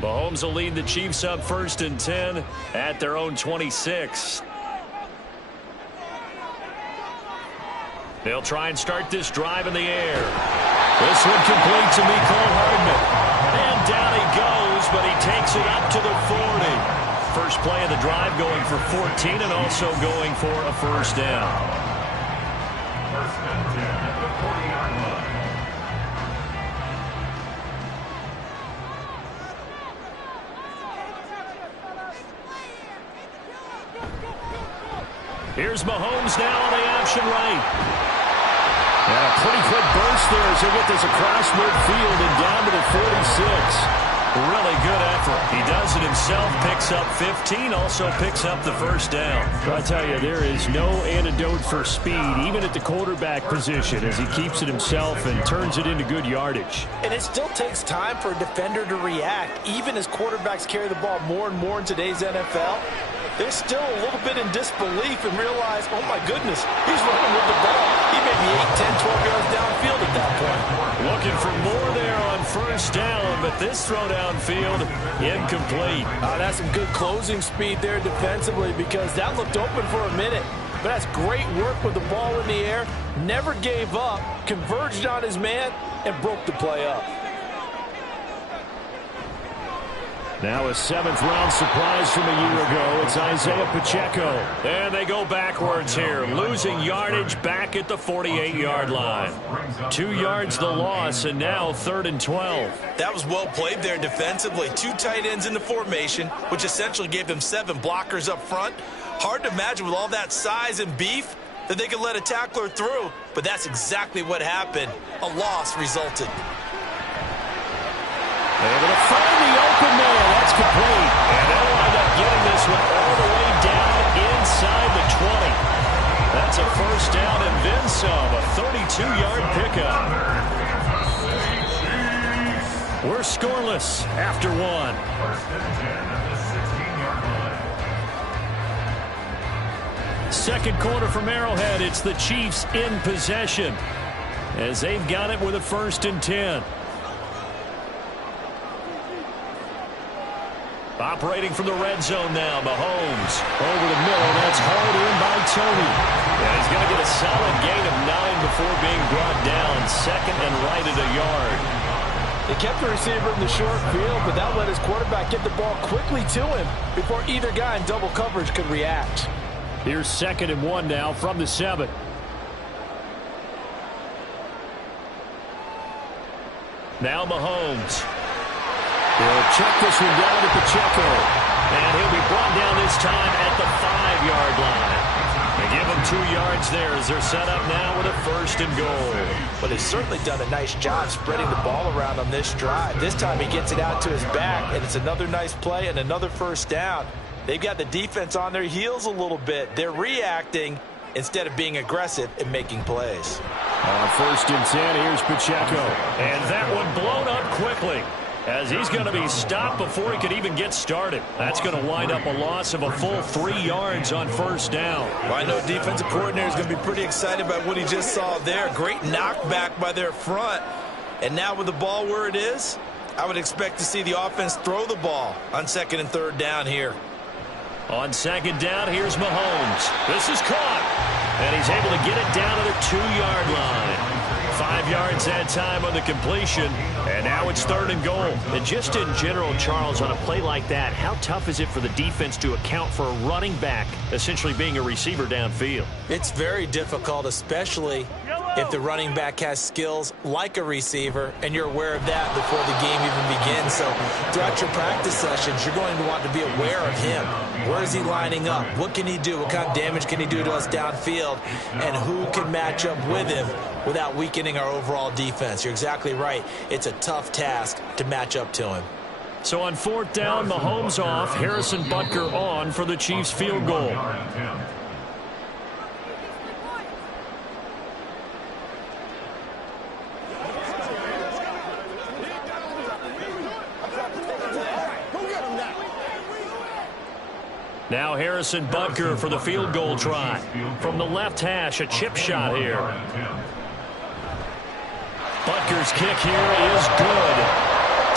Mahomes will lead the Chiefs up 1st and 10 at their own 26. They'll try and start this drive in the air. This one complete to Mecole Hardman. And down he goes, but he takes it up to the 40. First play of the drive going for 14 and also going for a 1st down. 1st and 10 at the 40-yard line. Here's Mahomes now on the option right. And a pretty quick burst there as he'll get this across midfield and down to the 46. Really good effort. He does it himself, picks up 15, also picks up the first down. I tell you, there is no antidote for speed, even at the quarterback position, as he keeps it himself and turns it into good yardage. And it still takes time for a defender to react. Even as quarterbacks carry the ball more and more in today's NFL, they're still a little bit in disbelief and realize, oh my goodness, he's running with the ball. He may be 8, 10, 12 yards downfield at that point. Looking for more there on first down, but this throw downfield, incomplete. That's some good closing speed there defensively, because that looked open for a minute. But that's great work with the ball in the air. Never gave up, converged on his man, and broke the play up. Now a 7th-round surprise from a year ago. It's Isaiah Pacheco. And they go backwards here, losing yardage back at the 48-yard line. 2 yards the loss, and now 3rd and 12. That was well played there defensively. 2 tight ends in the formation, which essentially gave them 7 blockers up front. Hard to imagine with all that size and beef that they could let a tackler through, but that's exactly what happened. A loss resulted. Able to find the open man. That's complete. And they'll wind up getting this one all the way down inside the 20. That's a first down and then some. A 32-yard pickup. We're scoreless after 1. First and 10 at the 16-yard line. Second quarter from Arrowhead. It's the Chiefs in possession as they've got it with a 1st and 10. Operating from the red zone now, Mahomes over the middle. That's hauled in by Tony. And he's going to get a solid gain of 9 before being brought down. 2nd and right at a yard. They kept the receiver in the short field, but that let his quarterback get the ball quickly to him before either guy in double coverage could react. Here's 2nd and 1 now from the 7. Now Mahomes. He'll check this one down to Pacheco. And he'll be brought down this time at the 5-yard line. They give him 2 yards there as they're set up now with a 1st and goal. But he's certainly done a nice job spreading the ball around on this drive. This time he gets it out to his back, and it's another nice play and another first down. They've got the defense on their heels a little bit. They're reacting instead of being aggressive and making plays. On 1st and 10, here's Pacheco. And that one blown up quickly, as he's going to be stopped before he could even get started. That's going to wind up a loss of a full 3 yards on first down. Well, I know defensive coordinator is going to be pretty excited about what he just saw there. Great knockback by their front. And now with the ball where it is, I would expect to see the offense throw the ball on 2nd and 3rd down here. On 2nd down, here's Mahomes. This is caught. And he's able to get it down to the 2-yard line. 5 yards that time on the completion, and now it's 3rd and goal. And just in general, Charles, on a play like that, how tough is it for the defense to account for a running back essentially being a receiver downfield? It's very difficult, especially if the running back has skills like a receiver, and you're aware of that before the game even begins. So throughout your practice sessions, you're going to want to be aware of him. Where is he lining up? What can he do? What kind of damage can he do to us downfield? And who can match up with him without weakening our overall defense? You're exactly right. It's a tough task to match up to him. So on 4th down, Mahomes off, Harrison Butker on for the Chiefs field goal. Now Harrison Butker for the field goal try. From the left hash, a chip shot here. Butker's kick here is good.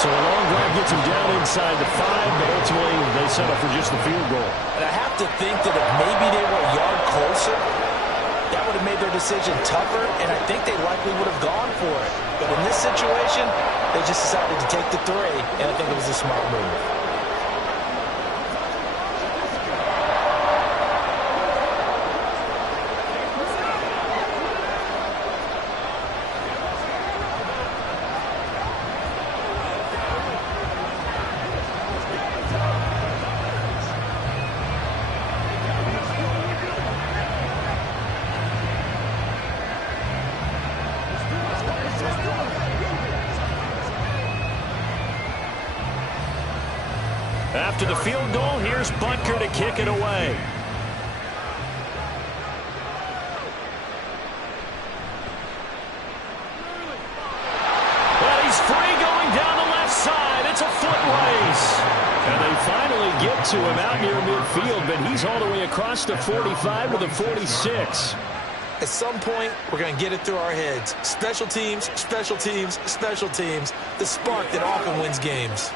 So a long drive gets him down inside the 5, but ultimately they settle for just the field goal. And I have to think that if maybe they were a yard closer, that would have made their decision tougher, and I think they likely would have gone for it. But in this situation, they just decided to take the 3, and I think it was a smart move. After the field goal, here's Butker to kick it away. And he's free going down the left side. It's a foot race. And they finally get to him out near midfield, but he's all the way across the 45 to the 46. At some point, we're going to get it through our heads. Special teams, special teams, special teams. The spark that often wins games.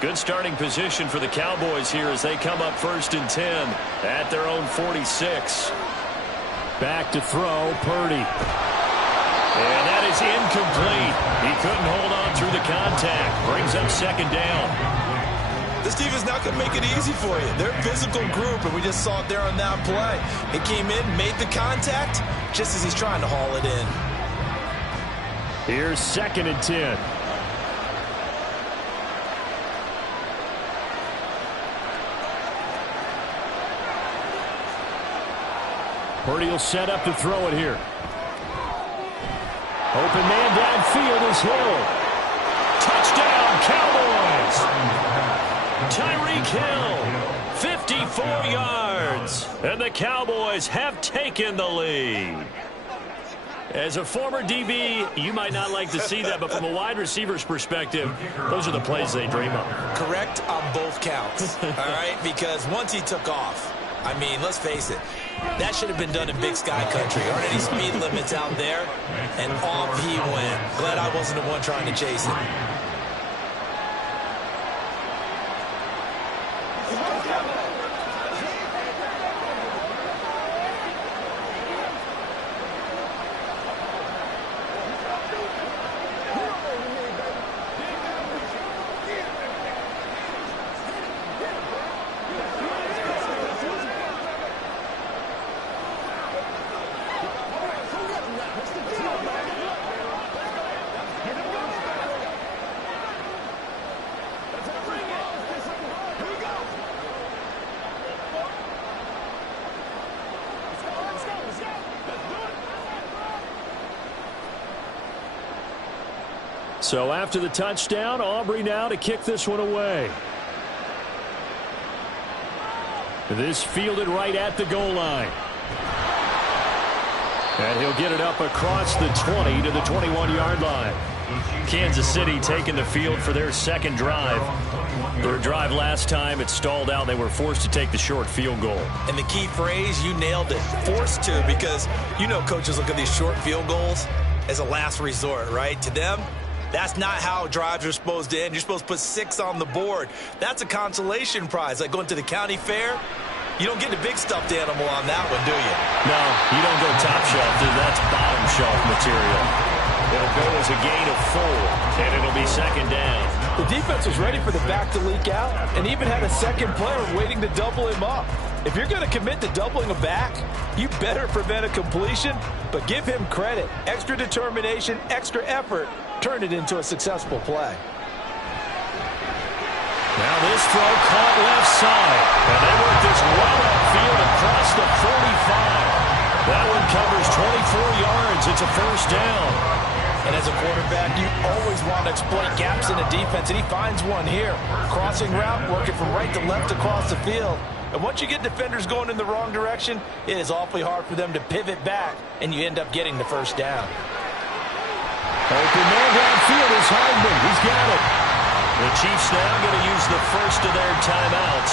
Good starting position for the Cowboys here as they come up 1st and 10 at their own 46. Back to throw, Purdy. And that is incomplete. He couldn't hold on through the contact. Brings up 2nd down. This team is not going to make it easy for you. They're a physical group, and we just saw it there on that play. He came in, made the contact, just as he's trying to haul it in. Here's 2nd and 10. Purdy will set up to throw it here. Open man downfield is Hill. Touchdown, Cowboys! Tyreek Hill, 54 yards. And the Cowboys have taken the lead. As a former DB, you might not like to see that, but from a wide receiver's perspective, those are the plays they dream of. Correct on both counts, all right? Because once he took off, I mean, let's face it, that should have been done in Big Sky Country. Aren't any speed limits out there? And off he went. Glad I wasn't the one trying to chase him. So after the touchdown, Aubrey now to kick this one away. This fielded right at the goal line. And he'll get it up across the 20 to the 21-yard line. Kansas City taking the field for their 2nd drive. Their drive last time, it stalled out. They were forced to take the short field goal. And the key phrase, you nailed it, forced to, because you know coaches look at these short field goals as a last resort, right? To them, that's not how drives are supposed to end. You're supposed to put 6 on the board. That's a consolation prize, like going to the county fair. You don't get the big stuffed animal on that one, do you? No, you don't go top shelf, dude. That's bottom shelf material. It'll go as a gain of 4, and it'll be 2nd down. The defense was ready for the back to leak out and even had a second player waiting to double him up. If you're going to commit to doubling a back, you better prevent a completion, but give him credit. Extra determination, extra effort, turn it into a successful play. Now this throw caught left side, and they work this well upfield across the 45. That one covers 24 yards. It's a 1st down. And as a quarterback, you always want to exploit gaps in the defense, and he finds one here. Crossing route, working from right to left across the field. And once you get defenders going in the wrong direction, it is awfully hard for them to pivot back, and you end up getting the 1st down. Open man downfield is Hardman. He's got it. The Chiefs now going to use the first of their timeouts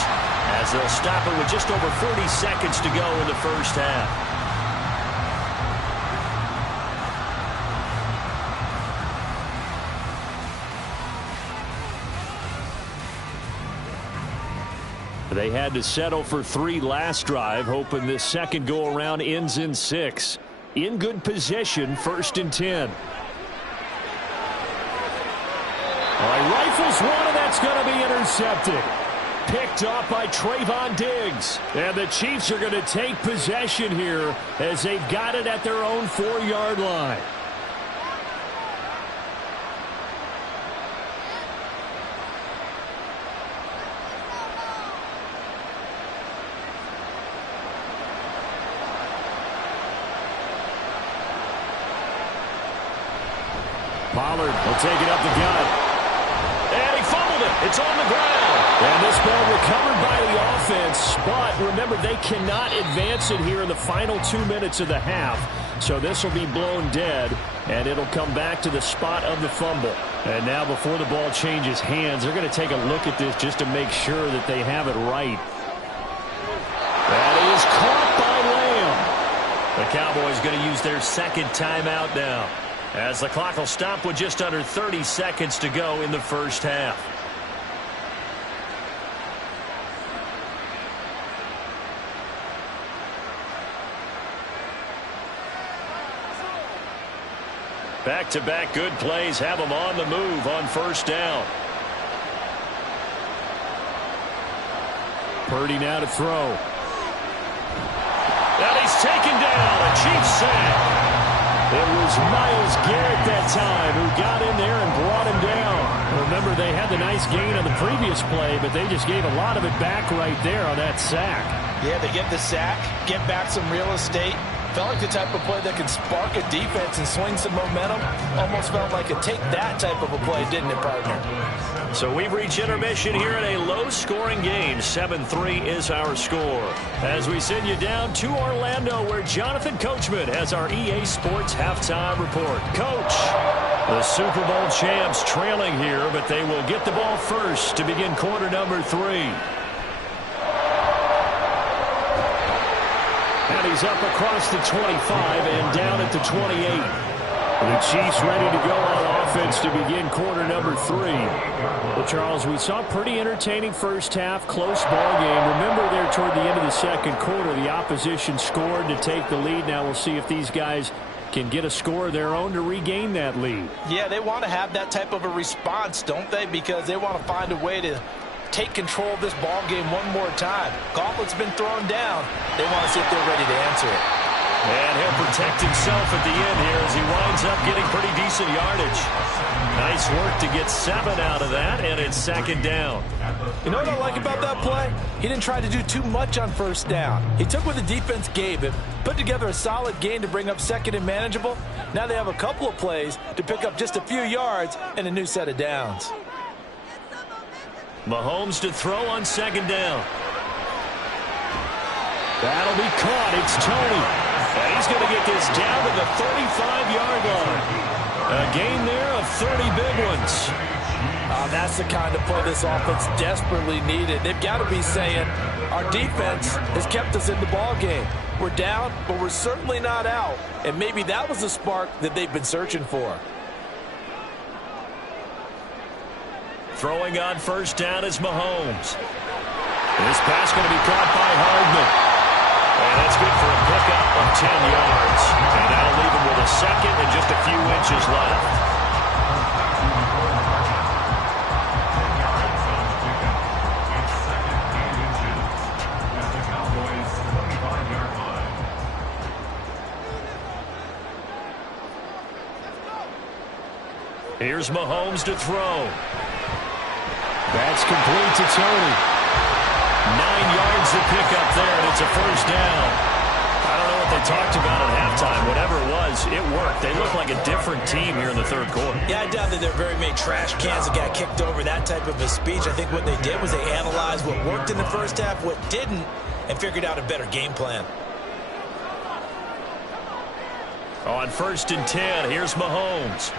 as they'll stop it with just over 40 seconds to go in the 1st half. They had to settle for 3 last drive, hoping this second go-around ends in 6. In good position, 1st and 10. All right, rifles one, and that's going to be intercepted. Picked off by Trayvon Diggs. And the Chiefs are going to take possession here as they've got it at their own 4-yard line. Pollard will take it up the gut. And he fumbled it. It's on the ground. And this ball recovered by the offense, but remember, they cannot advance it here in the final 2 minutes of the half. So this will be blown dead, and it'll come back to the spot of the fumble. And now before the ball changes hands, they're going to take a look at this just to make sure that they have it right. That is caught by Lamb. The Cowboys going to use their second timeout now, as the clock will stop with just under 30 seconds to go in the first half. Back-to-back good plays have them on the move on first down. Purdy now to throw. And he's taken down. A Chiefs sack. It was Myles Garrett that time who got in there and brought him down. Remember, they had the nice gain on the previous play, but they just gave a lot of it back right there on that sack. Yeah, they get the sack, get back some real estate. Felt like the type of play that can spark a defense and swing some momentum. Almost felt like a take that type of a play, didn't it, partner? So we've reached intermission here in a low-scoring game. 7-3 is our score. As we send you down to Orlando, where Jonathan Coachman has our EA Sports halftime report. Coach, the Super Bowl champs trailing here, but they will get the ball first to begin quarter number 3. And he's up across the 25 and down at the 28. The Chiefs ready to go on offense to begin quarter number 3. Well, Charles, we saw a pretty entertaining first half, close ball game. Remember there toward the end of the second quarter, the opposition scored to take the lead. Now we'll see if these guys can get a score of their own to regain that lead. Yeah, they want to have that type of a response, don't they? Because they want to find a way to take control of this ball game one more time. Gauntlet's been thrown down. They want to see if they're ready to answer it. And he'll protect himself at the end here as he winds up getting pretty decent yardage. Nice work to get 7 out of that, and it's second down. You know what I like about that play? He didn't try to do too much on first down. He took what the defense gave him, put together a solid gain to bring up second and manageable. Now they have a couple of plays to pick up just a few yards and a new set of downs. Mahomes to throw on second down. That'll be caught. It's Tony. And he's going to get this down to the 35-yard line. A gain there of 30 big ones. That's the kind of play this offense desperately needed. They've got to be saying, our defense has kept us in the ball game. We're down, but we're certainly not out. And maybe that was the spark that they've been searching for. Throwing on first down is Mahomes. This pass going to be caught by Hardman. And that's good for a pickup of 10 yards. And that'll leave him with a second and just a few inches left. Here's Mahomes to throw. That's complete to Tony. 9 yards to pick up there, and it's a first down. I don't know what they talked about at halftime. Whatever it was, it worked. They look like a different team here in the third quarter. Yeah, I doubt that there are very many trash cans that got kicked over, that type of a speech. I think what they did was they analyzed what worked in the first half, what didn't, and figured out a better game plan. On first and 10, here's Mahomes.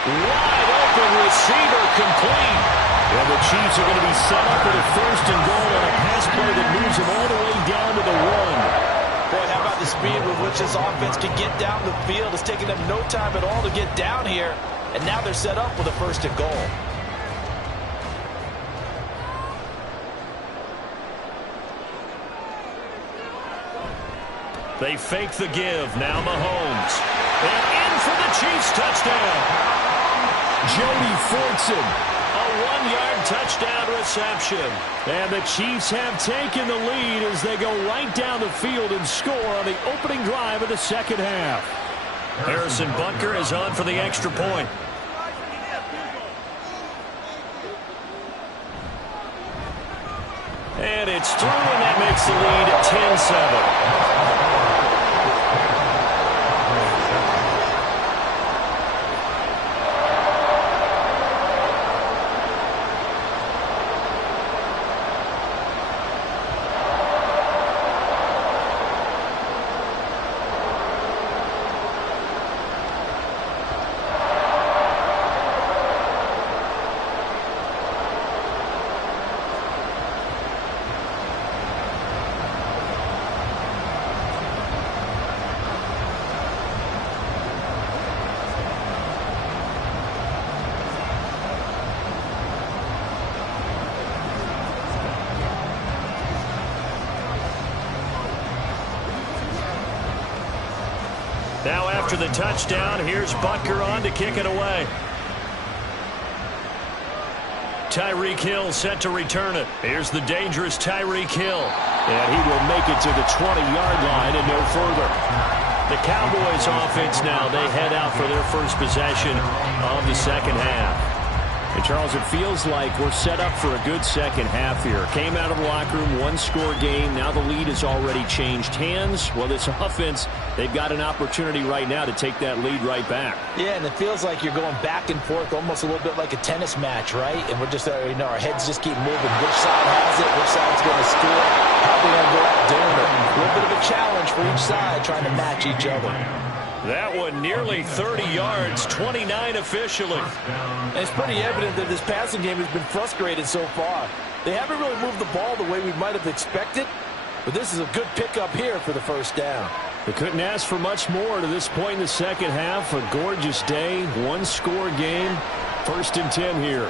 Wide open receiver complete. And the Chiefs are going to be set up with a first and goal on a pass play that moves them all the way down to the 1. Boy, how about the speed with which this offense can get down the field? It's taking them no time at all to get down here. And now they're set up with a first and goal. They fake the give. Now Mahomes. And in for the Chiefs touchdown. Jody Fortson. A 1-yard touchdown reception. And the Chiefs have taken the lead as they go right down the field and score on the opening drive of the second half. Harrison Butker is on for the extra point. And it's through, and that makes the lead 10-7. Now after the touchdown, here's Butker on to kick it away. Tyreek Hill set to return it. Here's the dangerous Tyreek Hill. And he will make it to the 20-yard line and no further. The Cowboys offense now, they head out for their first possession of the second half. And Charles, it feels like we're set up for a good second half here. Came out of the locker room, one-score game. Now the lead has already changed hands. Well, this offense, they've got an opportunity right now to take that lead right back. Yeah, and it feels like you're going back and forth, almost a little bit like a tennis match, right? And we're just, our heads just keep moving. Which side has it? Which side's going to score? How are they going to go out doing it? A little bit of a challenge for each side, trying to match each other. That one nearly 30 yards, 29 officially. And it's pretty evident that this passing game has been frustrated so far. They haven't really moved the ball the way we might have expected, but this is a good pickup here for the first down. They couldn't ask for much more to this point in the second half. A gorgeous day, one-score game. 1st and 10 here.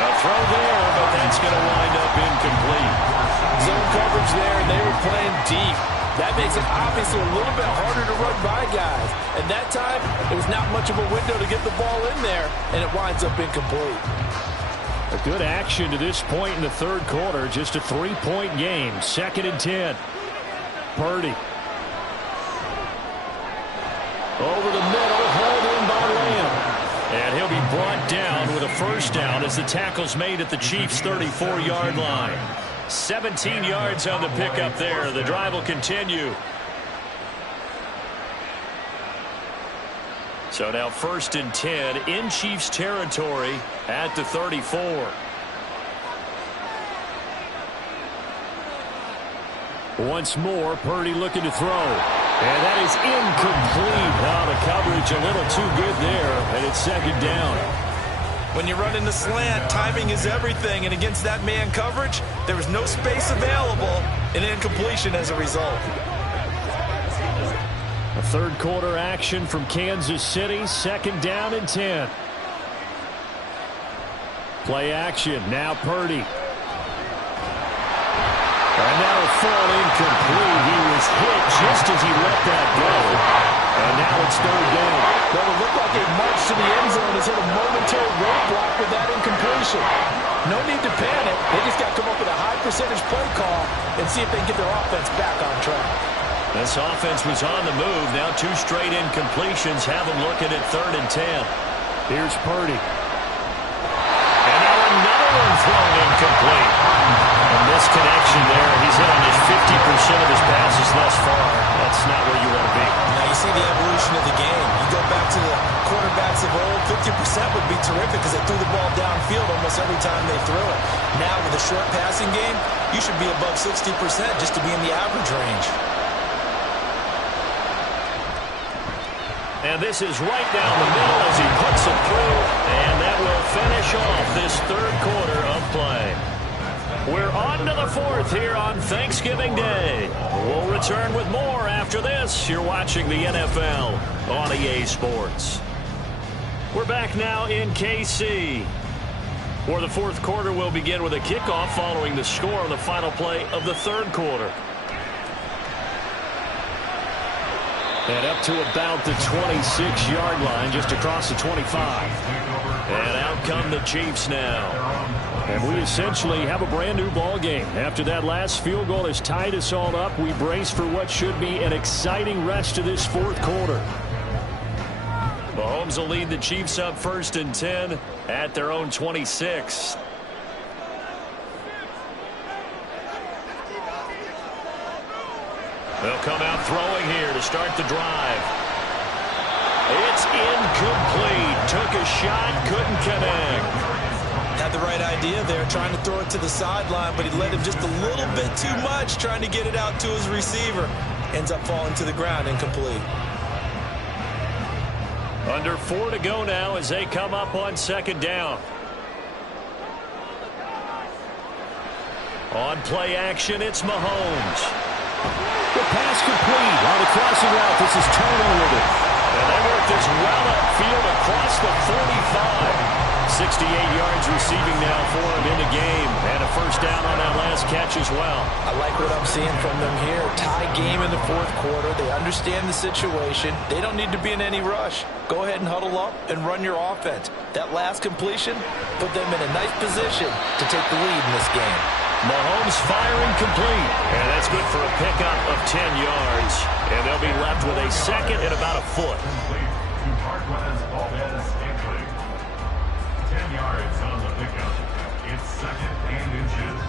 A throw there, but that's going to wind up incomplete. Zone coverage there, and they were playing deep. That makes it obviously a little bit harder to run by guys. And that time, it was not much of a window to get the ball in there, and it winds up incomplete. A good action to this point in the third quarter. Just a 3-point game. 2nd and 10. Purdy. Over the middle, hauled in by Lamb. And he'll be brought down with a first down as the tackle's made at the Chiefs' 34-yard line. 17 yards on the pickup there. The drive will continue. So now 1st and 10 in Chiefs territory at the 34. Once more, Purdy looking to throw. And that is incomplete. Now the coverage a little too good there, and it's 2nd down. When you run in the slant, timing is everything, and against that man coverage, there was no space available, and incompletion as a result. A third quarter action from Kansas City, 2nd down and 10. Play action, now Purdy. And that'll fall incomplete. He was hit just as he let that go. And now it's 3rd down. Well, it looked like a march to the end zone has hit a momentary roadblock with that incompletion. No need to panic. They just got to come up with a high percentage play call and see if they can get their offense back on track. This offense was on the move. Now 2 straight incompletions have them looking at 3rd and 10. Here's Purdy. And now another one thrown incomplete. And this connection there, he's hit on just 50% of his passes thus far. That's not where you want to be. Now you see the evolution of the game. You go back to the quarterbacks of old, 50% would be terrific because they threw the ball downfield almost every time they threw it. Now with a short passing game, you should be above 60% just to be in the average range. And this is right down the middle as he puts it through. And that will finish off this third quarter of play. We're on to the 4th here on Thanksgiving Day. We'll return with more after this. You're watching the NFL on EA Sports. We're back now in KC, where the 4th quarter will begin with a kickoff following the score on the final play of the 3rd quarter. And up to about the 26-yard line, just across the 25. And out come the Chiefs now. And we essentially have a brand-new ball game. After that last field goal has tied us all up, we brace for what should be an exciting rest of this 4th quarter. Mahomes will lead the Chiefs up 1st and 10 at their own 26. They'll come out throwing here to start the drive. It's incomplete. Took a shot, couldn't connect. Had the right idea there, trying to throw it to the sideline, but he led him just a little bit too much, trying to get it out to his receiver. Ends up falling to the ground, incomplete. Under 4 to go now as they come up on 2nd down. On play action, it's Mahomes. The pass complete on the crossing route. This is Turner with it. And they work this well upfield across the 45. 68 yards receiving now for him in the game. And a first down on that last catch as well. I like what I'm seeing from them here. Tie game in the fourth quarter. They understand the situation. They don't need to be in any rush. Go ahead and huddle up and run your offense. That last completion put them in a nice position to take the lead in this game. Mahomes firing complete. And that's good for a pickup of 10 yards. And they'll be left with a second and about a foot. Complete to Marquez Valdes-Scantling. 10 yards on the pickup. It's second and inches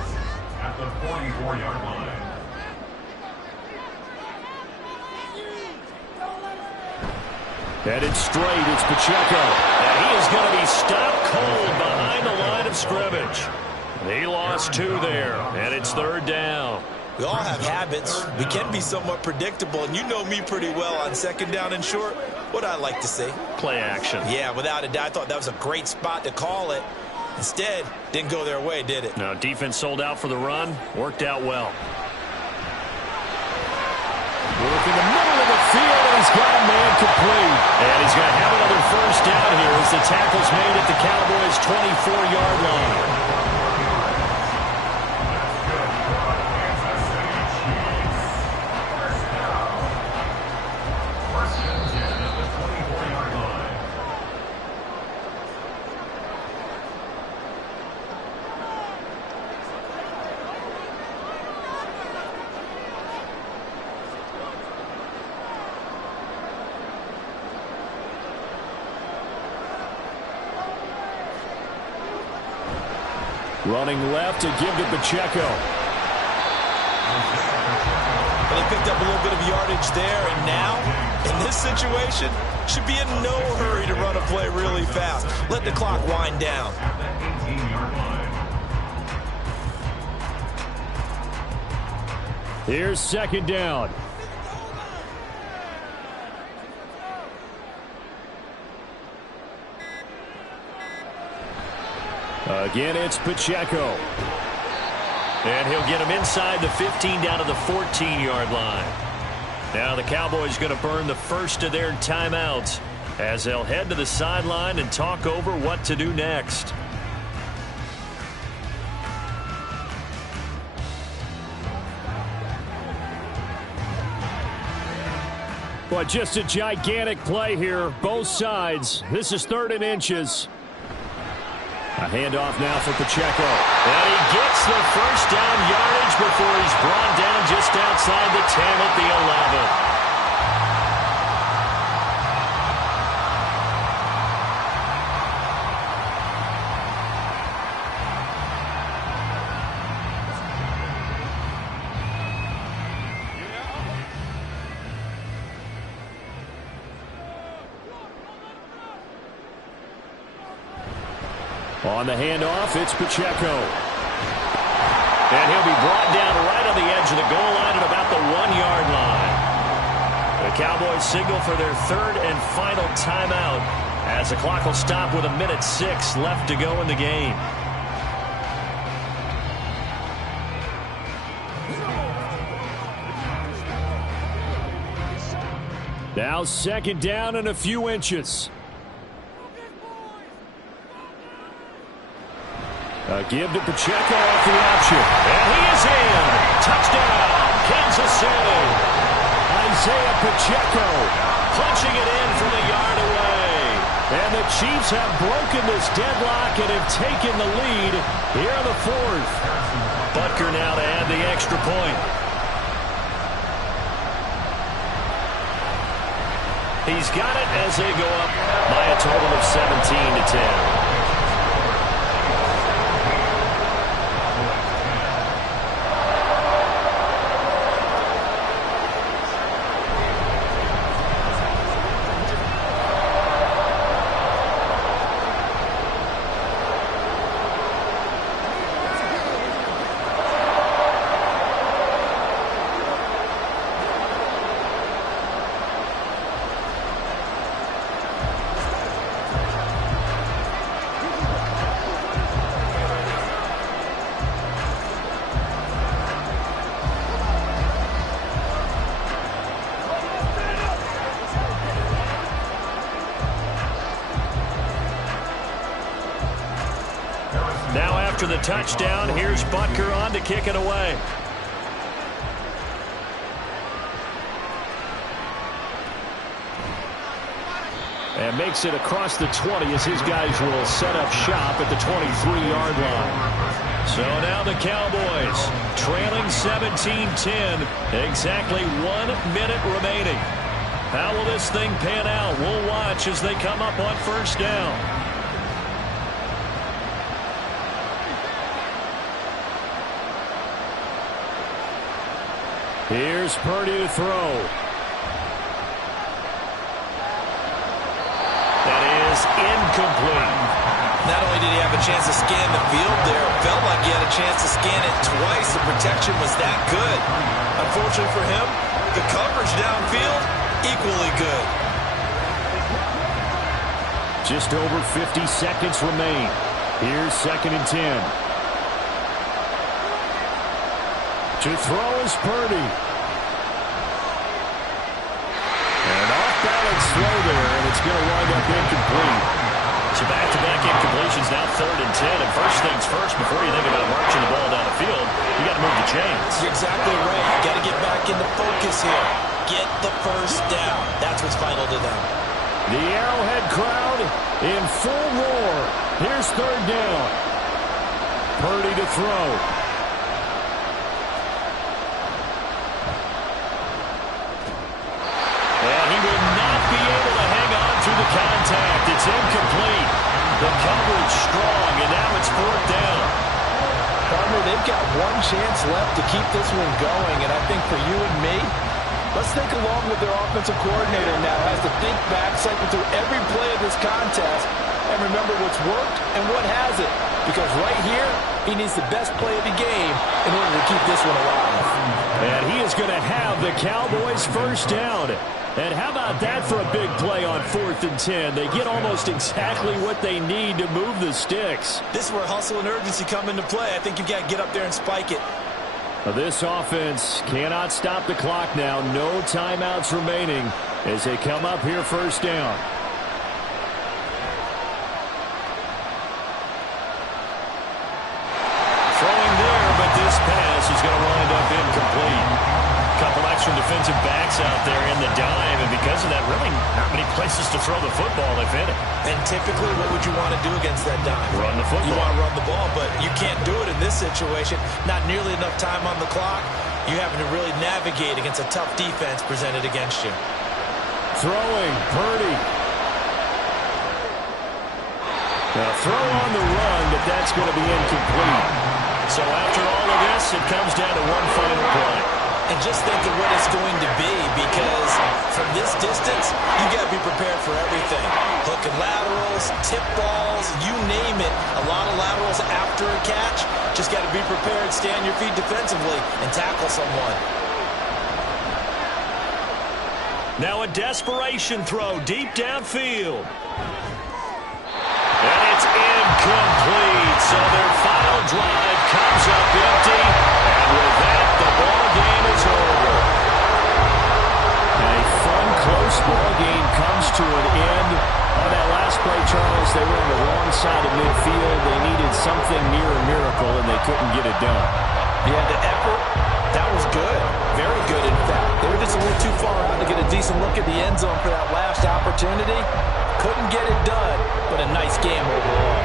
at the 44-yard line. Headed straight, it's Pacheco. And he is going to be stopped cold behind the line of scrimmage. He lost 2 there, and it's third down. We all have habits. We can be somewhat predictable, and you know me pretty well on second down and short. What I like to say? Play action. Yeah, without a doubt, I thought that was a great spot to call it. Instead, didn't go their way, did it? No, defense sold out for the run. Worked out well. Working the middle of the field, and he's got a man complete. And he's going to have another first down here as the tackle's made at the Cowboys' 24-yard line. Running left to give to Pacheco. Well, they picked up a little bit of yardage there, and now, in this situation, should be in no hurry to run a play really fast. Let the clock wind down. 18-yard line. Here's second down. Again, it's Pacheco. And he'll get him inside the 15 down to the 14-yard line. Now the Cowboys going to burn the first of their timeouts as they'll head to the sideline and talk over what to do next. But just a gigantic play here, both sides. This is third and inches. A handoff now for Pacheco. And he gets the first down yardage before he's brought down just outside the 10 at the 11. On the handoff, it's Pacheco. And he'll be brought down right on the edge of the goal line at about the 1-yard line. The Cowboys signal for their third and final timeout as the clock will stop with 1:06 left to go in the game. Now second down and a few inches. A give to Pacheco off the option. And he is in. Touchdown, Kansas City. Isaiah Pacheco punching it in from a yard away. And the Chiefs have broken this deadlock and have taken the lead here in the fourth. Butker now to add the extra point. He's got it as they go up by a total of 17-10. touchdown. Here's Butker on to kick it away. And makes it across the 20 as his guys will set up shop at the 23-yard line. So now the Cowboys trailing 17-10. Exactly 1 minute remaining. How will this thing pan out? We'll watch as they come up on first down. Here's Purdy to throw. Incomplete. Not only did he have a chance to scan the field there, it felt like he had a chance to scan it twice. The protection was that good. Unfortunately for him, the coverage downfield, equally good. Just over 50 seconds remain. Here's 2nd and 10. To throw is Purdy. Balance throw there, and it's going to wind up incomplete. So back-to-back incompletions, now 3rd and 10. And first things first, before you think about marching the ball down the field, you got to move the chains. You're exactly right. You got to get back into focus here. Get the first down. That's what's vital to them. The Arrowhead crowd in full roar. Here's 3rd down. Purdy to throw. Contact. It's incomplete. The coverage strong, and now it's 4th down. Partner, they've got one chance left to keep this one going, and I think for you and me, let's think along with their offensive coordinator now has to think back, cycle through every play of this contest, and remember what's worked and what hasn't. Because right here, he needs the best play of the game in order to keep this one alive. And he is going to have the Cowboys first down. And how about that for a big play on 4th and 10? They get almost exactly what they need to move the sticks. This is where hustle and urgency come into play. I think you've got to get up there and spike it. This offense cannot stop the clock now. No timeouts remaining as they come up here first down. Throwing there, but this pass is going to wind up incomplete. Couple extra defensive backs out there in the dime, and because of that, really not many places to throw the football if any. And typically, what would you want to do against that dime? Run the football. You want to run the ball, but you can't do it in this situation. Not nearly enough time on the clock. You're having to really navigate against a tough defense presented against you. Throwing, Purdy. Now throw on the run, but that's going to be incomplete. So after all of this, it comes down to one final play. And just think of what it's going to be, because from this distance, you got to be prepared for everything. Hook and laterals, tip balls, you name it. A lot of laterals after a catch. Just got to be prepared, stay on your feet defensively, and tackle someone. Now a desperation throw deep downfield. And it's incomplete. So their final drive comes up empty. And with that, the ball game is over. A fun, close ball game comes to an end. On that last play, Charles, they were on the wrong side of midfield. They needed something near a miracle, and they couldn't get it done. Yeah, the effort, that was good. Very good, in fact. They were just a little too far out to get a decent look at the end zone for that last opportunity. Couldn't get it done, but a nice game overall.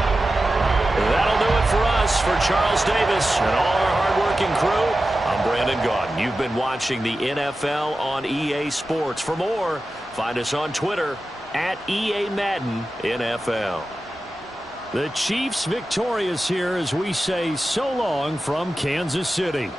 That'll do it for us. For Charles Davis and all our hardworking crew, I'm Brandon Gaudin. You've been watching the NFL on EA Sports. For more, find us on Twitter at EA Madden NFL. The Chiefs victorious here as we say so long from Kansas City.